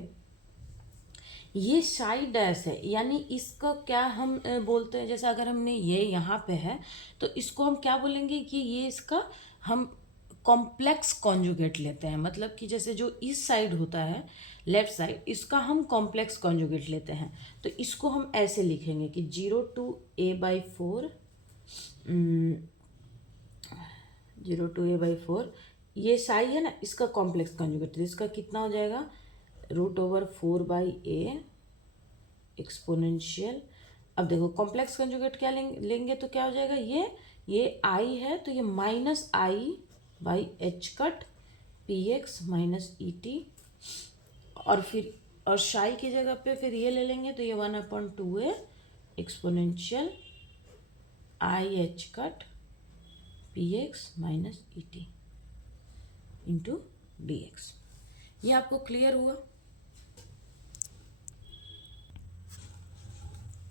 ये साई डैश है, यानी इसका क्या हम बोलते हैं, जैसे अगर हमने ये यहाँ पे है तो इसको हम क्या बोलेंगे कि ये इसका हम कॉम्प्लेक्स कॉन्जुगेट लेते हैं। मतलब कि जैसे जो इस साइड होता है लेफ्ट साइड, इसका हम कॉम्प्लेक्स कॉन्जुगेट लेते हैं। तो इसको हम ऐसे लिखेंगे कि 0 to a/4 0 to a/4, ये साई है ना, इसका कॉम्प्लेक्स कॉन्जुगेट, इसका कितना हो जाएगा √4/a एक्सपोनेंशियल। अब देखो कॉम्प्लेक्स कंजुगेट क्या लेंगे तो क्या हो जाएगा, ये आई है तो ये -i/h P x minus E T, और फिर और शाई की जगह पे फिर ये ले लेंगे तो ये 1/2a exponential i/h P x minus E T into D x. ये आपको क्लियर हुआ,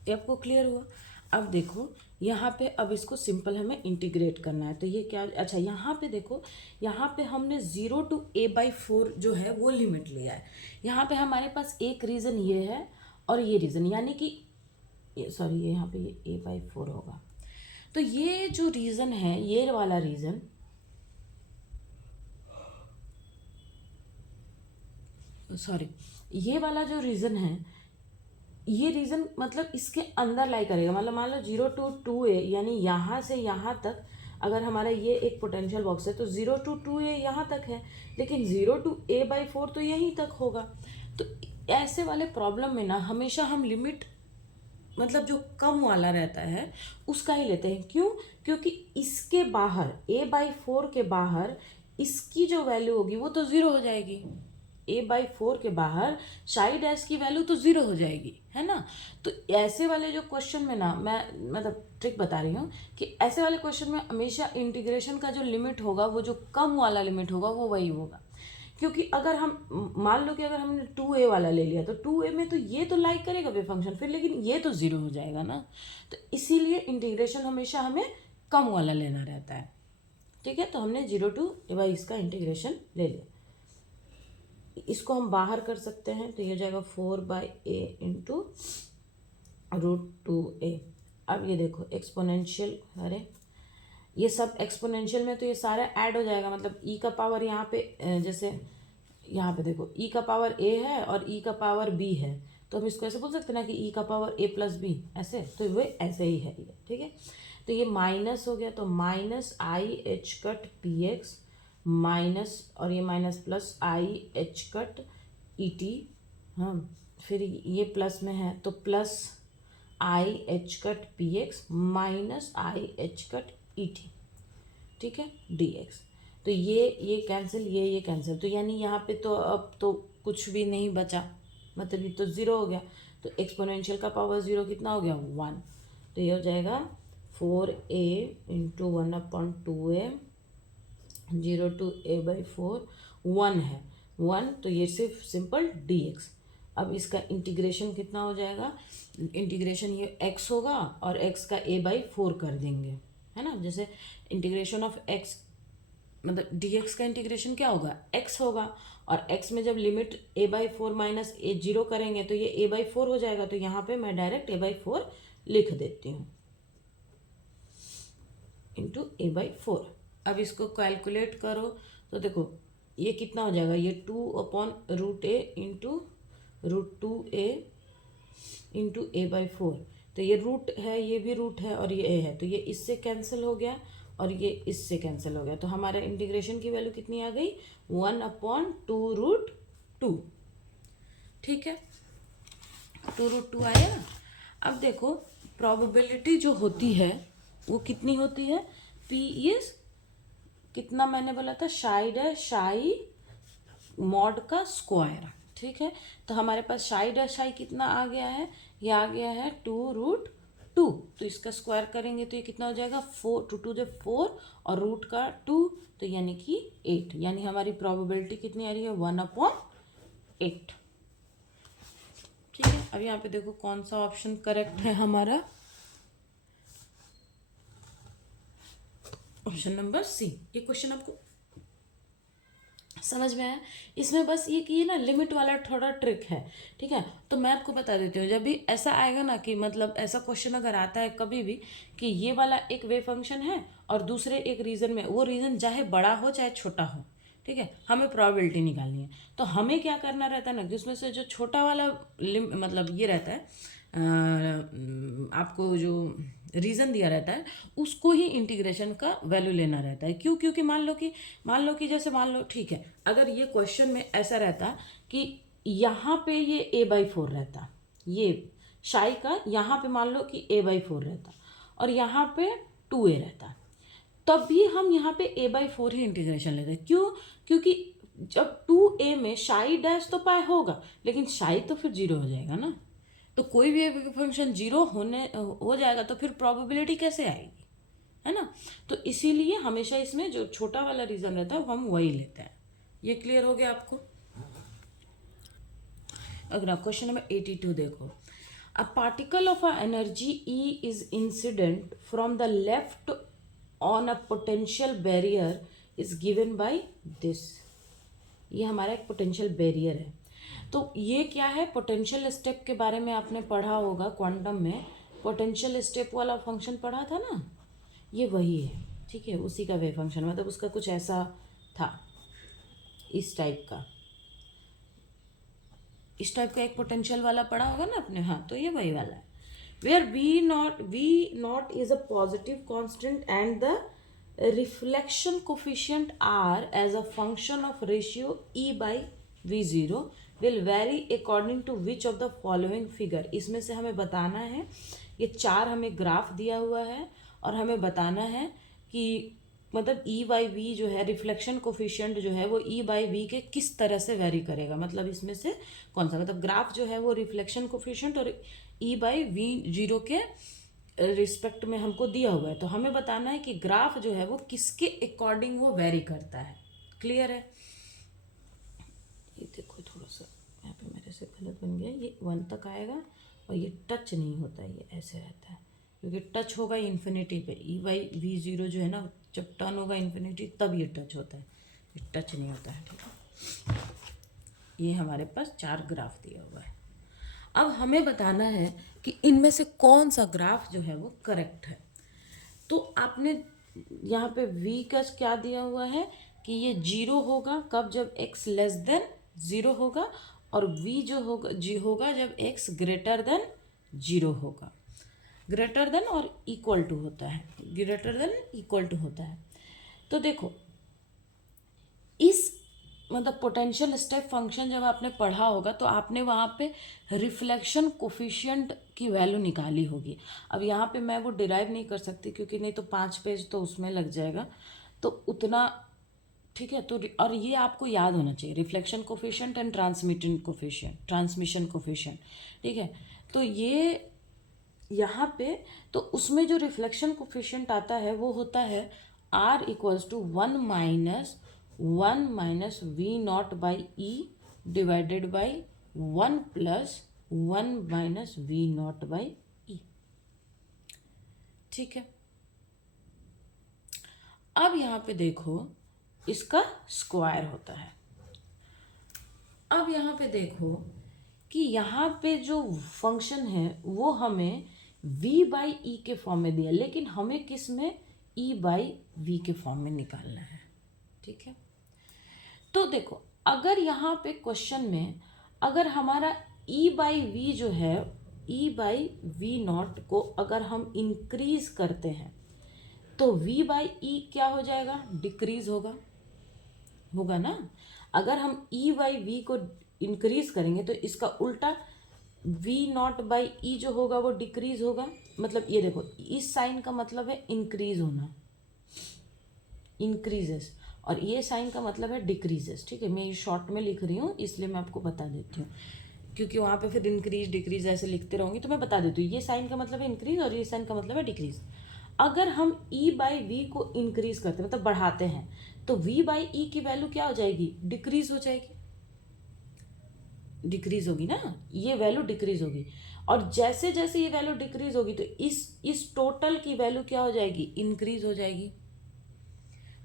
ये आपको क्लियर हुआ। अब देखो यहाँ पे, अब इसको सिंपल हमें इंटीग्रेट करना है। तो ये क्या, अच्छा यहाँ पे देखो, यहाँ पे हमने 0 to a/4 जो है वो लिमिट लिया है। यहाँ पे हमारे पास एक रीज़न ये है और ये रीज़न, यानी कि सॉरी ये यहाँ पे ये a/4 होगा। तो ये जो रीज़न है, ये वाला रीज़न, सॉरी ये वाला जो रीज़न है, ये रीज़न मतलब इसके अंदर लाई करेगा। मतलब मान लो 0 to 2a, यानी यहाँ से यहाँ तक अगर हमारा ये एक पोटेंशियल बॉक्स है तो 0 to 2a यहाँ तक है, लेकिन 0 to a/4 तो यहीं तक होगा। तो ऐसे वाले प्रॉब्लम में ना हमेशा हम लिमिट मतलब जो कम वाला रहता है उसका ही लेते हैं। क्यों? क्योंकि इसके बाहर a/4 के बाहर इसकी जो वैल्यू होगी वो तो 0 हो जाएगी। a/4 के बाहर साई डैश की वैल्यू तो 0 हो जाएगी, है ना। तो ऐसे वाले जो क्वेश्चन में ना, मैं मतलब ट्रिक बता रही हूँ कि ऐसे वाले क्वेश्चन में हमेशा इंटीग्रेशन का जो लिमिट होगा, वो जो कम वाला लिमिट होगा वो वही होगा। क्योंकि अगर हम मान लो कि अगर हमने 2a वाला ले लिया तो 2a में तो ये तो लाइक करेगा वे फंक्शन फिर, लेकिन ये तो 0 हो जाएगा ना। तो इसीलिए इंटीग्रेशन हमेशा हमें कम वाला लेना रहता है। ठीक है, तो हमने 0 to a इसका इंटीग्रेशन ले लिया। इसको हम बाहर कर सकते हैं तो ये हो जाएगा 4/a इंटू √2a। अब ये देखो एक्सपोनेंशियल, अरे ये सब एक्सपोनेंशियल में तो ये सारा ऐड हो जाएगा। मतलब e का पावर यहाँ पे जैसे यहाँ पे देखो e का पावर a है और e का पावर b है, तो हम इसको ऐसे बोल सकते हैं ना कि e का पावर a + b, ऐसे तो वे ऐसे ही है ये। ठीक है, तो ये माइनस हो गया तो -i/h पी एक्स माइनस, और ये minus plus i/h E T, हाँ फिर ये प्लस में है तो plus i/h P x minus i/h E T. ठीक है, डी एक्स। तो ये कैंसिल, ये कैंसिल, तो यानी यहाँ पे तो अब तो कुछ भी नहीं बचा, मतलब ये तो 0 हो गया। तो एक्सपोनेंशियल का पावर 0 कितना हो गया 1, तो ये हो जाएगा 4a into 1/2a 0 to a/4 1 है 1, तो ये सिर्फ सिंपल dx। अब इसका इंटीग्रेशन कितना हो जाएगा, इंटीग्रेशन ये x होगा और x का a/4 कर देंगे, है ना। जैसे इंटीग्रेशन ऑफ x मतलब dx का इंटीग्रेशन क्या होगा x होगा, और x में जब लिमिट a/4 माइनस a 0 करेंगे तो ये a/4 हो जाएगा। तो यहाँ पे मैं डायरेक्ट a/4 लिख देती हूँ इंटू a/4। अब इसको कैलकुलेट करो तो देखो ये कितना हो जाएगा, ये 2/√a into √2a into a/4। तो ये रूट है, ये भी रूट है और ये a है, तो ये इससे कैंसिल हो गया और ये इससे कैंसिल हो गया, तो हमारे इंटीग्रेशन की वैल्यू कितनी आ गई, 1/2√2। ठीक है, 2√2 आया ना। अब देखो प्रोबेबिलिटी जो होती है वो कितनी होती है, P इज कितना मैंने बोला था, शाई मॉड का स्क्वायर। ठीक है, तो हमारे पास शाई कितना आ गया है, ये आ गया है 2√2। तो इसका स्क्वायर करेंगे तो ये कितना हो जाएगा, 4, 2 जब 4 और रूट का 2, तो यानी कि 8। यानी हमारी प्रोबेबिलिटी कितनी आ रही है, 1/8। ठीक है, अब यहाँ पे देखो कौन सा ऑप्शन करेक्ट है हमारा, ऑप्शन नंबर सी। ये क्वेश्चन आपको समझ में आया। इसमें बस ये कि ये ना लिमिट वाला थोड़ा ट्रिक है। ठीक है, तो मैं आपको बता देती हूँ, जब भी ऐसा आएगा ना कि मतलब ऐसा क्वेश्चन अगर आता है कभी भी कि ये वाला एक वेव फंक्शन है और दूसरे एक रीजन में, वो रीजन चाहे बड़ा हो चाहे छोटा हो, ठीक है, हमें प्रोबेबिलिटी निकालनी है। तो हमें क्या करना रहता है ना कि उसमें से जो छोटा वाला मतलब ये रहता है, आपको जो रीज़न दिया रहता है उसको ही इंटीग्रेशन का वैल्यू लेना रहता है। क्यों, क्योंकि मान लो कि जैसे मान लो, ठीक है, अगर ये क्वेश्चन में ऐसा रहता कि यहाँ पे ये a/4 रहता, ये शाई का यहाँ पे मान लो कि a/4 रहता और यहाँ पे 2a रहता, तब भी हम यहाँ पे a/4 ही इंटीग्रेशन लेते हैं। क्यों, क्योंकि जब 2a में शाई डैश तो पाए होगा, लेकिन शाई तो फिर 0 हो जाएगा ना। तो कोई भी एक फंक्शन 0 हो जाएगा तो फिर प्रोबेबिलिटी कैसे आएगी, है ना। तो इसीलिए हमेशा इसमें जो छोटा वाला रीजन रहता है हम वही लेते हैं। ये क्लियर हो गया आपको। अगला क्वेश्चन नंबर 82 देखो, a particle of a energy E is incident from the left on a potential barrier is given by this. ये हमारा एक पोटेंशियल बैरियर है। तो ये क्या है, पोटेंशियल स्टेप के बारे में आपने पढ़ा होगा क्वांटम में, पोटेंशियल स्टेप वाला फंक्शन पढ़ा था ना, ये वही है। ठीक है, उसी का वेव फंक्शन, मतलब उसका कुछ ऐसा था, इस टाइप का एक पोटेंशियल वाला पढ़ा होगा ना आपने। हाँ, तो ये वही वाला है, where V not is a positive constant and the reflection coefficient R as a function of ratio E/V0 will vary according to which of the following figure. इसमें से हमें बताना है, ये 4 हमें ग्राफ दिया हुआ है और हमें बताना है कि मतलब E/V जो है, रिफ्लेक्शन कोफिशिएंट जो है वो E/V के किस तरह से वेरी करेगा, मतलब इसमें से कौन सा, मतलब ग्राफ जो है वो रिफ्लेक्शन कोफिशिएंट और E/V0 के रिस्पेक्ट में हमको दिया हुआ है। तो हमें बताना है कि ग्राफ जो है वो किसके अकॉर्डिंग वो वेरी करता है। क्लियर है। ये देखो थोड़ा सा यहाँ पे मेरे से गलत बन गया, ये 1 तक आएगा और ये टच नहीं होता, ये ऐसे रहता है, क्योंकि टच होगा इन्फिनिटी पे। E/V0 जो है ना, जब टर्न होगा इन्फिनिटी तब ये टच होता है, ये टच नहीं होता है। ठीक है, ये हमारे पास 4 ग्राफ दिया हुआ है। अब हमें बताना है कि इनमें से कौन सा ग्राफ जो है वो करेक्ट है। तो आपने यहाँ पे V का क्या दिया हुआ है कि ये 0 होगा कब, जब x लेस देन 0 होगा, और V जो होगा जब x ग्रेटर देन 0 होगा। ग्रेटर देन और इक्वल टू होता है, ग्रेटर देन इक्वल टू होता है। तो देखो इस मतलब पोटेंशियल स्टेप फंक्शन जब आपने पढ़ा होगा तो आपने वहाँ पे रिफ्लेक्शन कोफिशिएंट की वैल्यू निकाली होगी। अब यहाँ पे मैं वो डिराइव नहीं कर सकती क्योंकि नहीं तो 5 पेज तो उसमें लग जाएगा, तो उतना। ठीक है, तो और ये आपको याद होना चाहिए, reflection coefficient and transmission coefficient. ठीक है, तो ये यहाँ पे तो उसमें जो रिफ्लेक्शन कोफिशिएंट आता है वो होता है R equals to 1 minus V0/E divided by 1 plus 1 minus V0/E। ठीक है, अब यहाँ पे देखो इसका स्क्वायर होता है। अब यहाँ पे देखो कि यहाँ पे जो फंक्शन है वो हमें V/E के फॉर्म में दिया, लेकिन हमें किस में, E/V के फॉर्म में निकालना है। ठीक है, तो देखो अगर यहाँ पे क्वेश्चन में अगर हमारा E/V जो है, E/V0 को अगर हम इंक्रीज करते हैं तो v बाई ई क्या हो जाएगा, डिक्रीज होगा ना। अगर हम e बाई वी को इंक्रीज करेंगे तो इसका उल्टा v नॉट बाई ई जो होगा वो डिक्रीज होगा। मतलब ये देखो, इस साइन का मतलब है इंक्रीज होना, इंक्रीजेस, और ये साइन का मतलब है डिक्रीजेस। ठीक है, मैं ये शॉर्ट में लिख रही हूँ इसलिए मैं आपको बता देती हूँ, क्योंकि वहाँ पे फिर इंक्रीज डिक्रीज ऐसे लिखते रहूँगी, तो मैं बता देती हूँ। ये साइन का मतलब है इंक्रीज और ये साइन का मतलब है डिक्रीज। अगर हम e बाई वी को इंक्रीज करते हैं, मतलब बढ़ाते हैं, तो v बाई ई की वैल्यू क्या हो जाएगी, डिक्रीज हो जाएगी, डिक्रीज होगी ना, ये वैल्यू डिक्रीज होगी। और जैसे जैसे ये वैल्यू डिक्रीज होगी तो इस टोटल की वैल्यू क्या हो जाएगी, इंक्रीज हो जाएगी।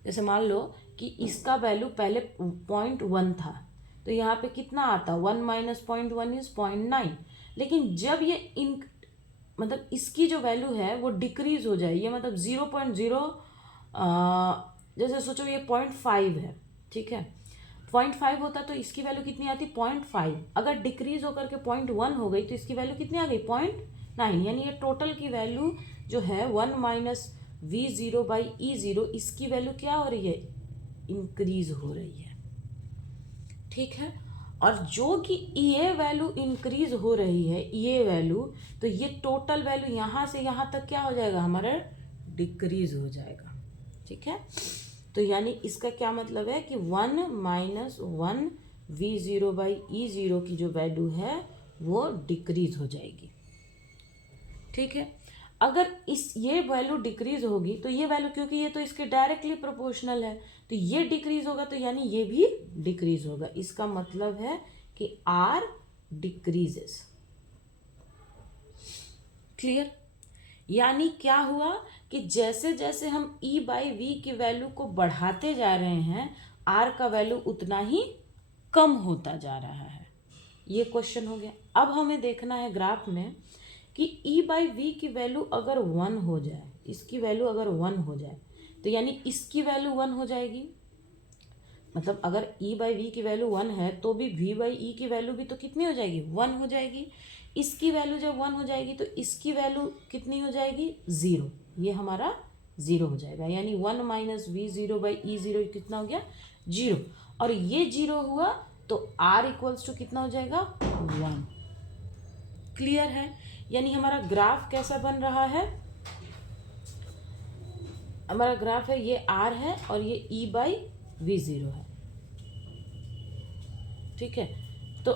जैसे मान लो कि इसका वैल्यू पहले 0.1 था, तो यहाँ पे कितना आता, 1 माइनस 0.1 इज 0.9। लेकिन जब ये मतलब इसकी जो वैल्यू है वो डिक्रीज हो जाए, ये मतलब 0.0, जैसे सोचो ये 0.5 है, ठीक है, 0.5 होता तो इसकी वैल्यू कितनी आती, 0.5। अगर डिक्रीज होकर के 0.1 हो गई तो इसकी वैल्यू कितनी आ गई, 0.9। यानी ये टोटल की वैल्यू जो है 1 minus V zero by E zero, इसकी वैल्यू क्या हो रही है, इंक्रीज हो रही है। ठीक है, और जो कि ये वैल्यू इंक्रीज हो रही है, ये वैल्यू, तो ये टोटल वैल्यू यहाँ से यहाँ तक क्या हो जाएगा, हमारा डिक्रीज हो जाएगा। ठीक है, तो यानी इसका क्या मतलब है कि 1 minus 1 V zero by E zero की जो वैल्यू है वो डिक्रीज हो जाएगी। ठीक है, अगर ये वैल्यू डिक्रीज होगी तो ये वैल्यू, क्योंकि ये तो इसके डायरेक्टली प्रोपोर्शनल है, तो ये डिक्रीज होगा तो यानी ये भी डिक्रीज होगा। इसका मतलब है कि आर डिक्रीजेस। क्लियर, यानी क्या हुआ कि जैसे जैसे हम e बाई वी की वैल्यू को बढ़ाते जा रहे हैं, r का वैल्यू उतना ही कम होता जा रहा है। ये क्वेश्चन हो गया। अब हमें देखना है ग्राफ में कि e बाई वी की वैल्यू अगर 1 हो जाए, इसकी वैल्यू अगर 1 हो जाए तो यानी इसकी वैल्यू 1 हो जाएगी। मतलब अगर e बाई वी की वैल्यू 1 है तो भी v बाई ई की वैल्यू भी तो कितनी हो जाएगी, 1 हो जाएगी। इसकी वैल्यू जब 1 हो जाएगी तो इसकी वैल्यू कितनी हो जाएगी, 0। ये हमारा 0 हो जाएगा, यानी 1 minus V zero by E zero कितना हो गया, 0। और ये 0 हुआ तो r इक्वल्स टू कितना हो जाएगा, 1। क्लियर है, यानी हमारा ग्राफ कैसा बन रहा है, हमारा ग्राफ है ये r है और ये e बाई वी ज़ीरो है। ठीक है, तो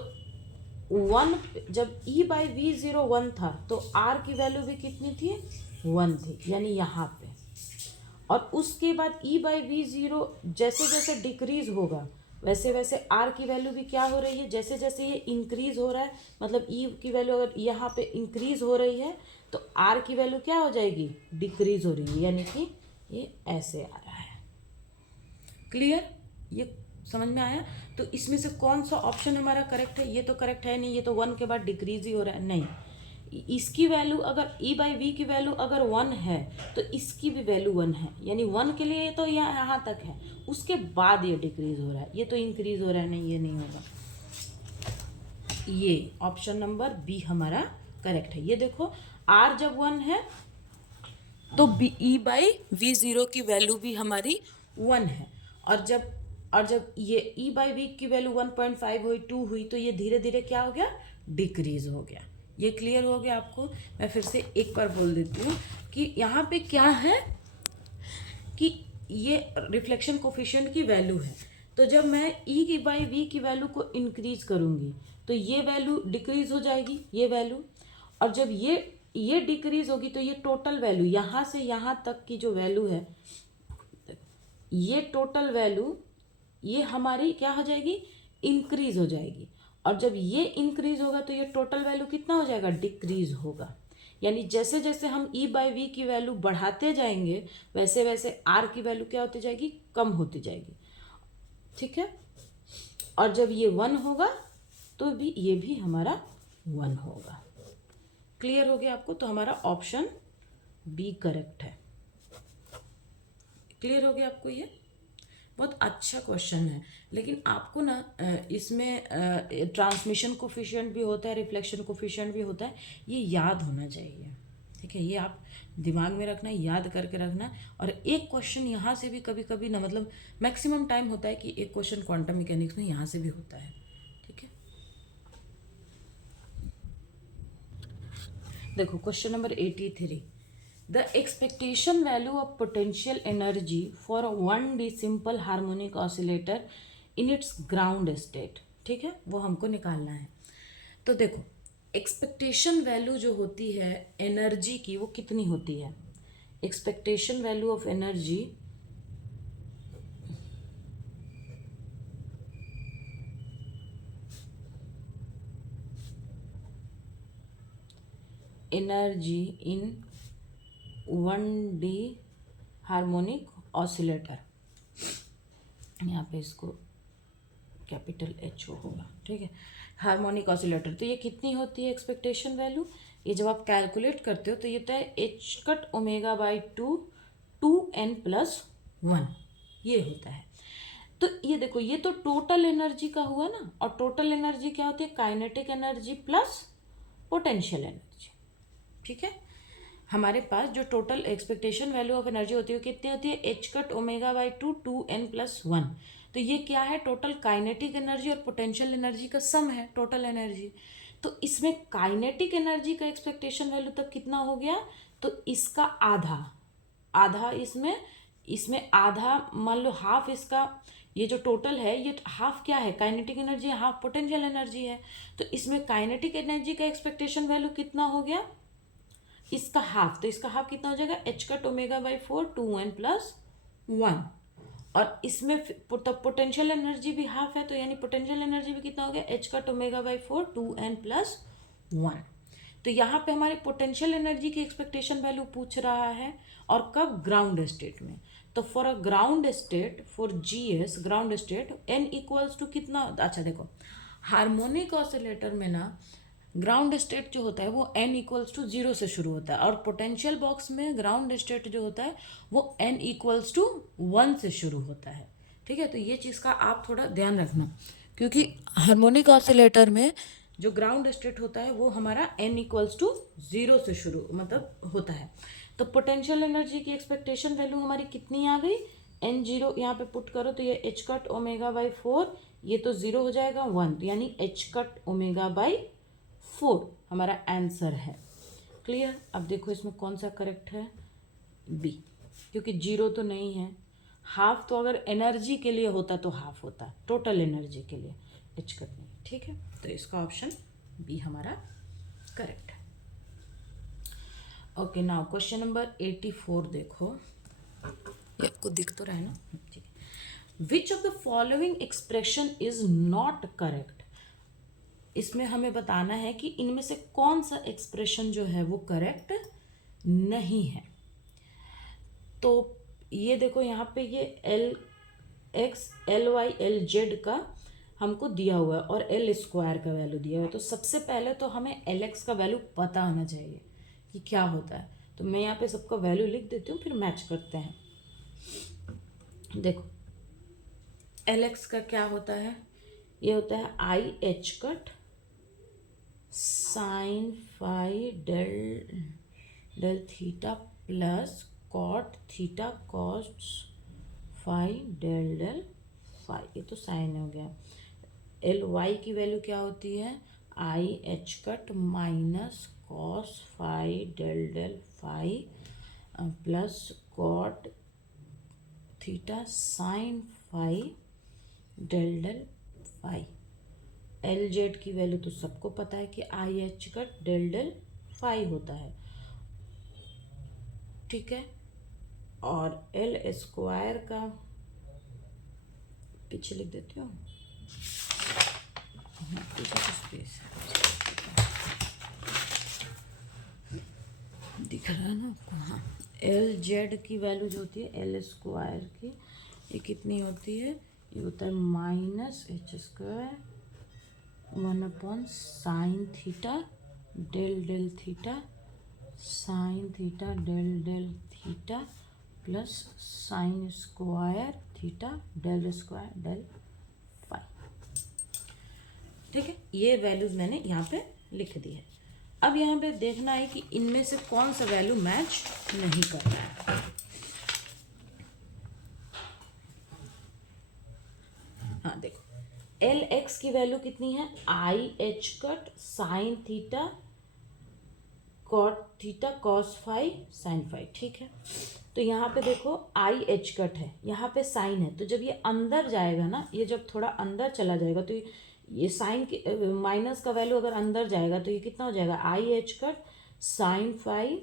1, जब e बाई वी ज़ीरो 1 था तो r की वैल्यू भी कितनी थी, 1 थी, यानी यहाँ पे। और उसके बाद e बाई वी ज़ीरो जैसे जैसे डिक्रीज होगा वैसे वैसे r की वैल्यू भी क्या हो रही है, जैसे जैसे ये इंक्रीज हो रहा है, मतलब e की वैल्यू अगर यहाँ पे इंक्रीज हो रही है तो r की वैल्यू क्या हो जाएगी, डिक्रीज हो रही है, यानी कि ये ऐसे आ रहा है। क्लियर, ये समझ में आया। तो इसमें से कौन सा ऑप्शन हमारा करेक्ट है, ये तो करेक्ट है नहीं, ये तो 1 के बाद डिक्रीज ही हो रहा है, नहीं। इसकी वैल्यू अगर e बाई वी की वैल्यू अगर 1 है तो इसकी भी वैल्यू 1 है, यानी 1 के लिए तो यहाँ तक है, उसके बाद ये डिक्रीज हो रहा है, ये तो इंक्रीज हो रहा है, नहीं ये नहीं होगा। ये ऑप्शन नंबर बी हमारा करेक्ट है। ये देखो r जब 1 है तो e बाई वी ज़ीरो की वैल्यू भी हमारी 1 है, और जब ये e बाई वी की वैल्यू 1.5 हुई, 2 हुई, तो ये धीरे धीरे क्या हो गया, डिक्रीज हो गया। ये क्लियर हो गया आपको। मैं फिर से एक बार बोल देती हूँ कि यहाँ पे क्या है कि ये रिफ्लेक्शन कोफिशिएंट की वैल्यू है, तो जब मैं e की बाई वी की वैल्यू को इंक्रीज करूँगी तो ये वैल्यू डिक्रीज हो जाएगी, ये वैल्यू। और जब ये डिक्रीज होगी तो ये टोटल वैल्यू यहाँ से यहाँ तक की जो वैल्यू है, ये टोटल वैल्यू ये हमारी क्या हो जाएगी, इंक्रीज हो जाएगी। और जब ये इंक्रीज होगा तो ये टोटल वैल्यू कितना हो जाएगा, डिक्रीज होगा। यानी जैसे जैसे हम e बाई वी की वैल्यू बढ़ाते जाएंगे वैसे वैसे r की वैल्यू क्या होती जाएगी, कम होती जाएगी। ठीक है, और जब ये 1 होगा तो भी ये भी हमारा 1 होगा। क्लियर हो गया आपको, तो हमारा ऑप्शन बी करेक्ट है। क्लियर हो गया आपको, ये बहुत अच्छा क्वेश्चन है, लेकिन आपको ना इसमें ट्रांसमिशन कोफिशिएंट भी होता है, रिफ्लेक्शन कोफिशिएंट भी होता है, ये याद होना चाहिए। ठीक है, ये आप दिमाग में रखना है, याद करके रखना है। और एक क्वेश्चन यहाँ से भी कभी कभी ना, मतलब मैक्सिमम टाइम होता है कि एक क्वेश्चन क्वांटम मैकेनिक्स में यहाँ से भी होता है। ठीक है, देखो question number 83, the expectation value of potential energy for 1D simple harmonic oscillator in its ground state. ठीक है, वो हमको निकालना है। तो देखो एक्सपेक्टेशन वैल्यू जो होती है एनर्जी की, वो कितनी होती है? Expectation value of energy in 1D harmonic oscillator, यहाँ पे इसको कैपिटल एच ओ होगा। ठीक है, हार्मोनिक ऑसिलेटर, तो ये कितनी होती है एक्सपेक्टेशन वैल्यू? ये जब आप कैलकुलेट करते हो तो ये होता है H cut omega by 2n+1, ये होता है। तो ये देखो, ये तो टोटल एनर्जी का हुआ ना, और टोटल एनर्जी क्या होती है? Kinetic energy plus potential energy. ठीक है, हमारे पास जो total expectation value of energy होती है वो कितनी होती है? H cut omega by 2n+1। तो ये क्या है? टोटल काइनेटिक एनर्जी और पोटेंशियल एनर्जी का सम है टोटल एनर्जी। तो इसमें काइनेटिक एनर्जी का एक्सपेक्टेशन वैल्यू तब कितना हो गया? तो इसका आधा इसमें आधा, मान लो हाफ इसका, ये जो टोटल है ये हाफ क्या है? काइनेटिक एनर्जी है, हाफ पोटेंशियल एनर्जी है। तो इसमें काइनेटिक एनर्जी का एक्सपेक्टेशन वैल्यू कितना हो गया? इसका हाफ, तो इसका हाफ कितना हो जाएगा? H cut omega by 4 2n+1। और इसमें तब पोटेंशियल एनर्जी भी हाफ है, तो यानी पोटेंशियल एनर्जी भी कितना हो गया? H cut omega by 4 2n+1। तो यहाँ पे हमारे पोटेंशियल एनर्जी की एक्सपेक्टेशन वैल्यू पूछ रहा है, और कब? ग्राउंड स्टेट में। तो for a ground state, for GS ground state, n equals to कितना? अच्छा देखो, हार्मोनिक ऑसिलेटर में ना ग्राउंड स्टेट जो होता है वो n इक्वल्स टू 0 से शुरू होता है, और पोटेंशियल बॉक्स में ग्राउंड स्टेट जो होता है वो n इक्वल्स टू 1 से शुरू होता है। ठीक है, तो ये चीज़ का आप थोड़ा ध्यान रखना, क्योंकि हार्मोनिक ऑसिलेटर में जो ग्राउंड स्टेट होता है वो हमारा n इक्वल्स टू 0 से शुरू मतलब होता है। तो पोटेंशियल एनर्जी की एक्सपेक्टेशन वैल्यू हमारी कितनी आ गई? n0 यहाँ पे पुट करो तो ये एच कट ओमेगा बाई 4, ये तो 0 हो जाएगा 1, यानी एच कट ओमेगा बाई 4 हमारा आंसर है। क्लियर? अब देखो इसमें कौन सा करेक्ट है? बी, क्योंकि 0 तो नहीं है। हाफ तो अगर एनर्जी के लिए होता तो हाफ होता, टोटल एनर्जी के लिए एच कट नहीं। ठीक है, तो इसका ऑप्शन बी हमारा करेक्ट है। ओके, नाउ क्वेश्चन नंबर 84 देखो, ये आपको दिख तो रहा है ना? ठीक है, विच of the following expression is not correct? इसमें हमें बताना है कि इनमें से कौन सा एक्सप्रेशन जो है वो करेक्ट नहीं है। तो ये देखो यहाँ पे ये LX LY LZ का हमको दिया हुआ है, और L² का वैल्यू दिया हुआ है। तो सबसे पहले तो हमें LX का वैल्यू पता होना चाहिए कि क्या होता है। तो मैं यहाँ पे सबका वैल्यू लिख देती हूँ, फिर मैच करते हैं। देखो LX का क्या होता है? ये होता है IH cut sine phi del theta plus cot theta cos phi del phi, ये तो साइन हो गया। LY की वैल्यू क्या होती है? IH cut minus cos phi del phi plus cot theta sine phi del phi. LZ की वैल्यू तो सबको पता है कि IH कट डेल फाई होता है। ठीक है, और L² का पीछे लिख देती हूँ, पीछे स्पेस दिख रहा है ना आपको? हाँ, LZ की वैल्यू जो होती है L² की, ये कितनी होती है? ये होता है -H² 1/sin theta del theta sine theta del theta plus sine square theta del square del phi. ठीक है, ये वैल्यूज मैंने यहाँ पे लिख दी है। अब यहाँ पे देखना है कि इनमें से कौन सा वैल्यू मैच नहीं कर रहा है। हाँ देखो, एल एक्स की वैल्यू कितनी है, I H cut sine theta cot theta cos five sine five, ठीक है। तो यहाँ पे देखो आई एच कट है, यहाँ पे साइन है, तो जब ये अंदर जाएगा ना, ये जब थोड़ा अंदर चला जाएगा तो ये साइन के माइनस का वैल्यू अगर अंदर जाएगा तो ये कितना हो जाएगा, I H cut sine five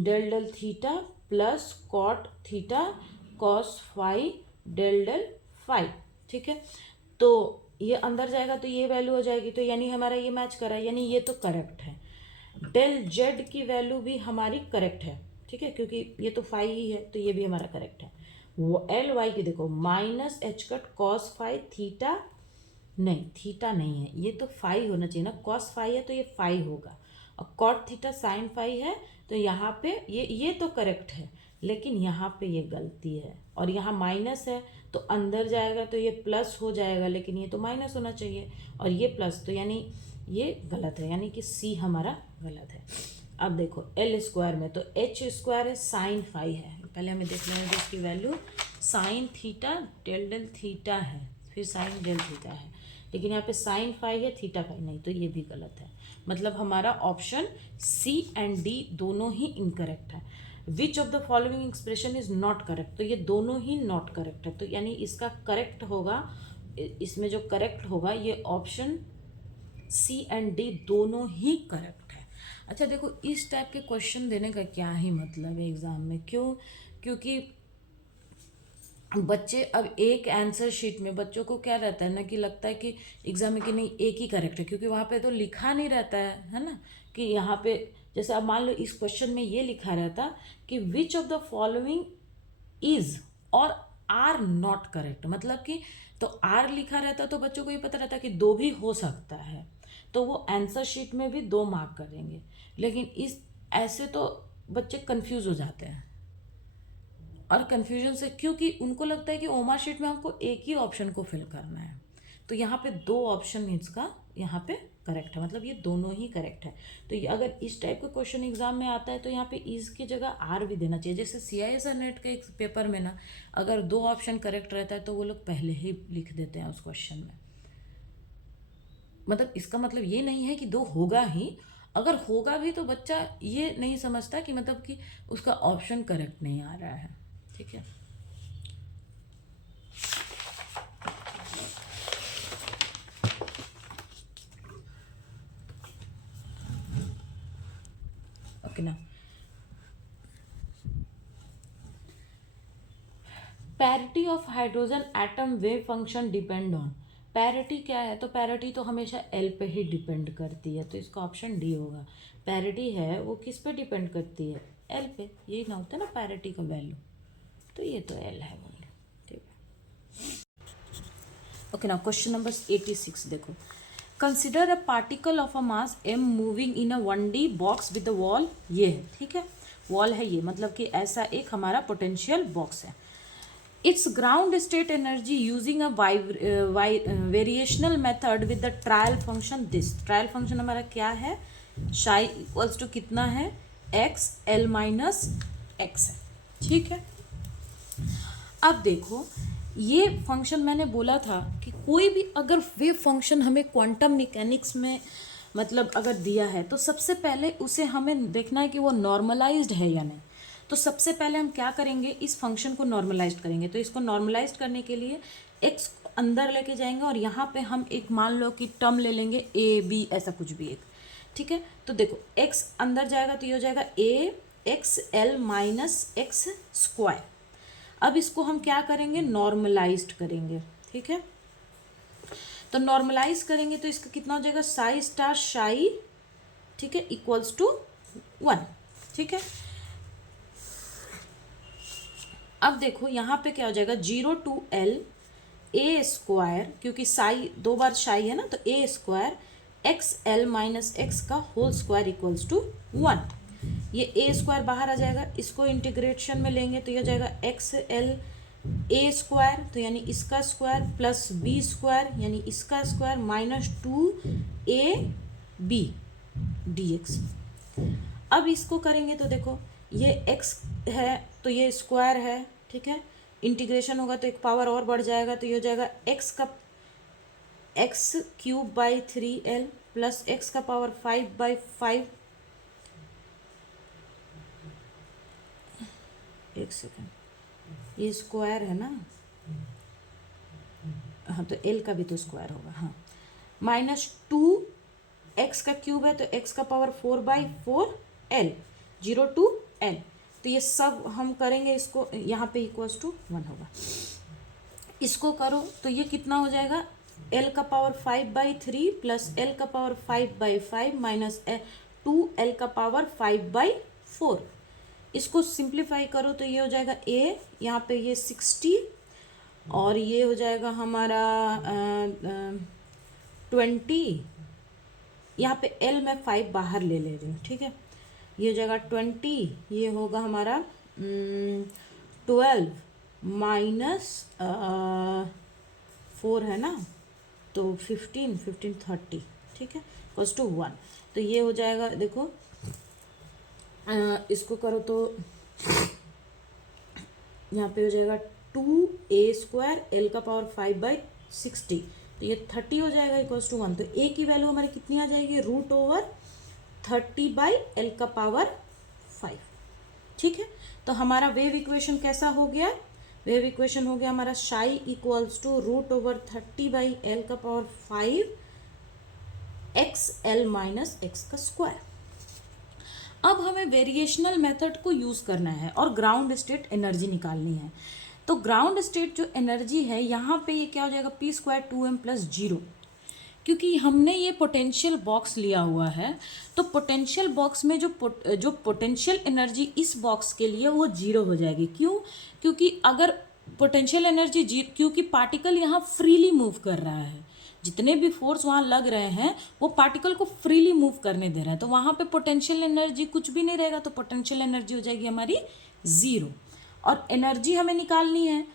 del del theta plus cot theta cos five del del five, ठीक है। तो ये अंदर जाएगा तो ये वैल्यू हो जाएगी, तो यानी हमारा ये मैच करा है, यानी ये तो करेक्ट है। डेल जेड की वैल्यू भी हमारी करेक्ट है, ठीक है, क्योंकि ये तो फाइव ही है, तो ये भी हमारा करेक्ट है। वो एल वाई की देखो minus H cut cos five theta, नहीं थीटा नहीं है, ये तो फाइव होना चाहिए ना, कॉस फाइव है तो ये फाइव होगा, और कॉट थीटा साइन फाइव है, तो यहाँ पे ये तो करेक्ट है, लेकिन यहाँ पे ये गलती है, और यहाँ माइनस है तो अंदर जाएगा तो ये प्लस हो जाएगा, लेकिन ये तो माइनस होना चाहिए, और ये प्लस, तो यानी ये गलत है, यानी कि सी हमारा गलत है। अब देखो एल स्क्वायर में तो एच स्क्वायर है साइन फाइव है, पहले हमें देख लेंगे इसकी value, sine theta del del theta है, फिर साइन डेल थीटा है, लेकिन यहाँ पे साइन फाइव है थीटा फाइव नहीं, तो ये भी गलत है। मतलब हमारा ऑप्शन सी एंड डी दोनों ही इनकरेक्ट है। विच of the following expression is not correct, तो ये दोनों ही नॉट करेक्ट है, तो यानी इसका करेक्ट होगा, इसमें जो करेक्ट होगा ये ऑप्शन सी एंड डी दोनों ही करेक्ट है। अच्छा देखो, इस टाइप के क्वेश्चन देने का क्या ही मतलब है एग्ज़ाम में, क्यों, क्योंकि बच्चे अब एक आंसर शीट में बच्चों को क्या रहता है ना, कि लगता है कि एग्ज़ाम में कि नहीं एक ही करेक्ट है, क्योंकि वहाँ पे तो लिखा नहीं रहता है ना, कि यहाँ पे जैसे अब मान लो इस क्वेश्चन में ये लिखा रहता कि विच ऑफ द फॉलोइंग इज और आर नॉट करेक्ट, मतलब कि तो आर लिखा रहता तो बच्चों को ये पता रहता कि दो भी हो सकता है, तो वो आंसर शीट में भी 2 मार्क करेंगे, लेकिन इस ऐसे तो बच्चे कंफ्यूज हो जाते हैं, और कन्फ्यूजन से, क्योंकि उनको लगता है कि ओमा शीट में हमको एक ही ऑप्शन को फिल करना है, तो यहाँ पे 2 ऑप्शन इसका यहाँ पे करेक्ट है, मतलब ये दोनों ही करेक्ट है। तो ये अगर इस टाइप का क्वेश्चन एग्जाम में आता है तो यहाँ पे इज की जगह आर भी देना चाहिए। जैसे CISR नेट के एक पेपर में ना, अगर 2 ऑप्शन करेक्ट रहता है तो वो लोग पहले ही लिख देते हैं उस क्वेश्चन में, मतलब इसका मतलब ये नहीं है कि 2 होगा ही, अगर होगा भी तो बच्चा ये नहीं समझता कि मतलब कि उसका ऑप्शन करेक्ट नहीं आ रहा है, ठीक है। ओके ना, parity of hydrogen atom wave function depend on, parity क्या है, तो पैरिटी तो हमेशा एल पे ही डिपेंड करती है, तो इसका ऑप्शन डी होगा। पैरिटी है वो किस पे डिपेंड करती है, एल पे, यही ना होता है ना पैरिटी का वैल्यू, तो ये तो एल है वो, ठीक है। ओके ना, क्वेश्चन नंबर 86 देखो, consider a particle of a mass m moving in a 1D box with the wall, ये है, ठीक है, वॉल है ये, मतलब कि ऐसा एक हमारा पोटेंशियल बॉक्स है। It's ground state energy using a variational method with the trial function, this trial function हमारा क्या है, शाई इक्वल्स टू कितना है, एक्स एल माइनस एक्स है, ठीक है। अब देखो ये फंक्शन मैंने बोला था कि कोई भी अगर वेव फंक्शन हमें क्वांटम मैकेनिक्स में मतलब अगर दिया है तो सबसे पहले उसे हमें देखना है कि वो नॉर्मलाइज्ड है या नहीं। तो सबसे पहले हम क्या करेंगे, इस फंक्शन को नॉर्मलाइज्ड करेंगे। तो इसको नॉर्मलाइज्ड करने के लिए एक्स अंदर लेके जाएंगे और यहाँ पे हम एक मान लो कि टर्म ले लेंगे ए बी, ऐसा कुछ भी एक, ठीक है। तो देखो एक्स अंदर जाएगा तो ये हो जाएगा A X L minus X square. अब इसको हम क्या करेंगे, नॉर्मलाइज्ड करेंगे, ठीक है। तो नॉर्मलाइज करेंगे तो इसका कितना हो जाएगा, साई स्टार शाई, ठीक है, इक्वल्स टू 1, ठीक है। अब देखो यहाँ पे क्या हो जाएगा, 0 to L ए स्क्वायर, क्योंकि साई 2 बार शाई है ना, तो A square X L minus X का होल स्क्वायर इक्वल्स टू 1। ये ए स्क्वायर बाहर आ जाएगा, इसको इंटीग्रेशन में लेंगे तो ये हो जाएगा एक्स एल ए स्क्वायर, तो यानी इसका स्क्वायर प्लस बी स्क्वायर यानी इसका square minus 2 A B, dx। अब इसको करेंगे तो देखो ये x है तो ये स्क्वायर है, ठीक है, इंटीग्रेशन होगा तो एक पावर और बढ़ जाएगा, तो ये हो जाएगा x cube by 3l plus x का पावर 5/5। एक सेकेंड, ये स्क्वायर है ना, हाँ तो l का भी तो स्क्वायर होगा, हाँ, -2 एक्स का क्यूब है तो एक्स का पावर 4/4l 0 to l। तो ये सब हम करेंगे, इसको यहाँ पे इक्वल्स टू 1 होगा। इसको करो तो ये कितना हो जाएगा, l का पावर 5/3 प्लस l का पावर 5/5 माइनस 2l का पावर 5/4। इसको सिंप्लीफाई करो तो ये हो जाएगा a, यहाँ पे ये 60 और ये हो जाएगा हमारा 20, यहाँ पे l में 5 बाहर ले रही हूँ, ठीक है, ये हो जाएगा 20, ये होगा हमारा 12 माइनस 4 है ना, तो 15 30, ठीक है, इक्वल्स टू 1। तो ये हो जाएगा, देखो इसको करो तो यहाँ पे हो जाएगा 2a² l का पावर 5/60, तो ये 30 हो जाएगा इक्वल्स टू 1। तो a की वैल्यू हमारी कितनी आ जाएगी, √30/l का पावर 5, ठीक है। तो हमारा वेव इक्वेशन कैसा हो गया, वेव इक्वेशन हो गया हमारा साई इक्वल्स टू √30/l का पावर 5 xl माइनस एक्स का स्क्वायर। अब हमें वेरिएशनल मेथड को यूज़ करना है और ग्राउंड स्टेट एनर्जी निकालनी है। तो ग्राउंड स्टेट जो एनर्जी है यहाँ पे ये क्या हो जाएगा, p² 2m + 0, क्योंकि हमने ये पोटेंशियल बॉक्स लिया हुआ है, तो पोटेंशियल बॉक्स में जो पोटेंशियल एनर्जी इस बॉक्स के लिए वो 0 हो जाएगी। क्यों, क्योंकि अगर पोटेंशियल एनर्जी क्योंकि पार्टिकल यहाँ फ्रीली मूव कर रहा है, जितने भी फोर्स वहाँ लग रहे हैं वो पार्टिकल को फ्रीली मूव करने दे रहे हैं, तो वहाँ पे पोटेंशियल एनर्जी कुछ भी नहीं रहेगा, तो पोटेंशियल एनर्जी हो जाएगी हमारी 0। और एनर्जी हमें निकालनी है,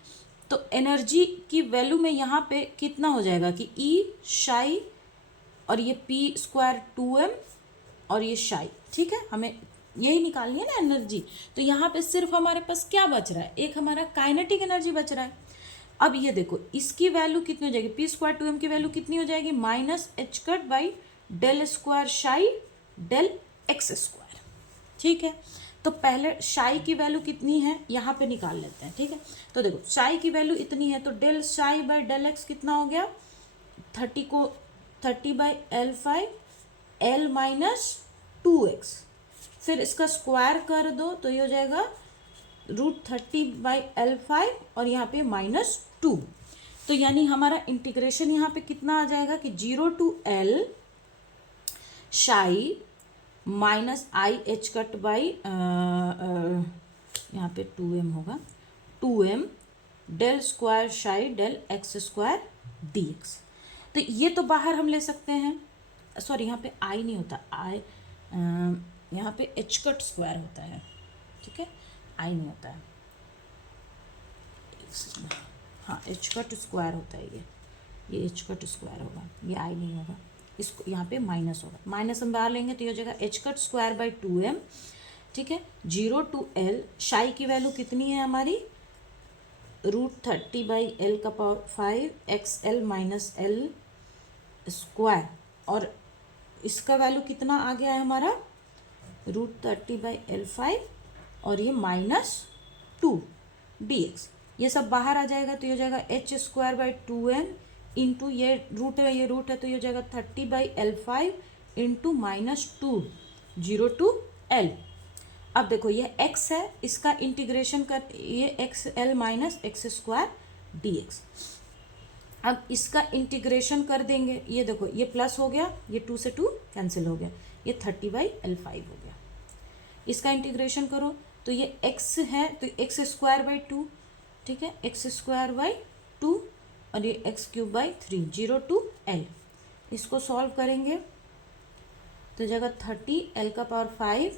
तो एनर्जी की वैल्यू में यहाँ पे कितना हो जाएगा कि E साई और ये p² 2m और ये साई, ठीक है, हमें यही निकालनी है ना एनर्जी। तो यहाँ पे सिर्फ हमारे पास क्या बच रहा है, एक हमारा काइनेटिक एनर्जी बच रहा है। अब ये देखो इसकी वैल्यू कितनी हो जाएगी, p² 2m की वैल्यू कितनी हो जाएगी, -h² साई डेल x², ठीक है। तो पहले साई की वैल्यू कितनी है यहाँ पे निकाल लेते हैं, ठीक है। तो देखो साई की वैल्यू इतनी है, तो del psi by del X कितना हो गया, 30/l5 l माइनस 2x, फिर इसका स्क्वायर कर दो तो ये हो जाएगा √30/l5 और यहाँ पे -2। तो यानी हमारा इंटीग्रेशन यहाँ पे कितना आ जाएगा कि 0 to l Sai minus IH² यहाँ पे 2m होगा, 2m del square psi del x² dx। तो ये तो बाहर हम ले सकते हैं, सॉरी यहाँ पे I नहीं होता, I यहाँ पे h² होता है, ठीक है, I नहीं होता है, हाँ h² होता है, ये h² होगा, ये I नहीं होगा, इसको यहाँ पे माइनस होगा, माइनस हम बाहर लेंगे तो ये हो जाएगा h² 2m, ठीक है, 0 to l साई की वैल्यू कितनी है हमारी, √30/l का power 5 xl minus l square, और इसका वैल्यू कितना आ गया है हमारा √30/l5 और ये -2 dx। ये सब बाहर आ जाएगा तो ये हो जाएगा h² 2n इंटू ये रूट है तो ये हो जाएगा 30/l5 इंटू -2 0 to l। अब देखो ये x है, इसका इंटीग्रेशन कर, ये xl माइनस x² dx। अब इसका इंटीग्रेशन कर देंगे, ये देखो ये प्लस हो गया, ये 2 से 2 कैंसिल हो गया, ये 30/l5 हो गया। इसका इंटीग्रेशन करो तो ये x है तो x² 2, ठीक है, x² 2 और ये x³ 3 0 to l। इसको सॉल्व करेंगे तो जगह 30 l का पावर 5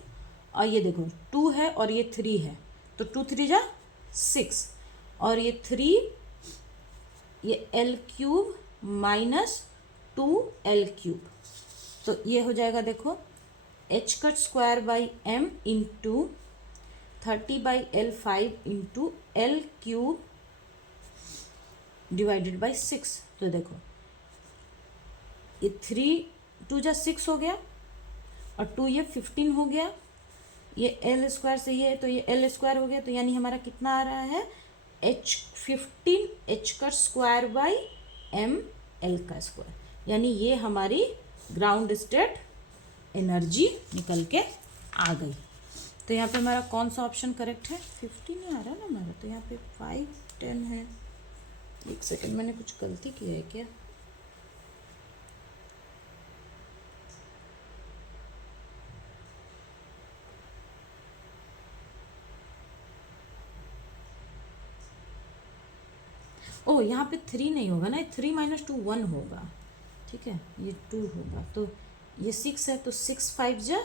और ये देखो 2 है और ये 3 है, तो 2 3 जा 6 और ये 3 ये l³ -2 l³, तो ये हो जाएगा देखो H cut square by M into 30/L 5 into L cube divided by 6। तो देखो ये 3 2 जा 6 हो गया और 2 ये 15 हो गया, ये एल स्क्वायर से ये तो ये एल स्क्वायर हो गया, तो यानी हमारा कितना आ रहा है H15 एच का स्क्वायर बाई एम एल का स्क्वायर, यानी ये हमारी ग्राउंड स्टेट एनर्जी निकल के आ गई। तो यहाँ पे हमारा कौन सा ऑप्शन करेक्ट है? 15 ही आ रहा है ना हमारा, तो यहाँ पे 5 10 है। एक सेकंड, मैंने कुछ गलती की है क्या? ओ यहाँ पे 3 नहीं होगा ना, 3 - 2 1 होगा, ठीक है, ये 2 होगा, तो ये 6 है, तो 6 5 जा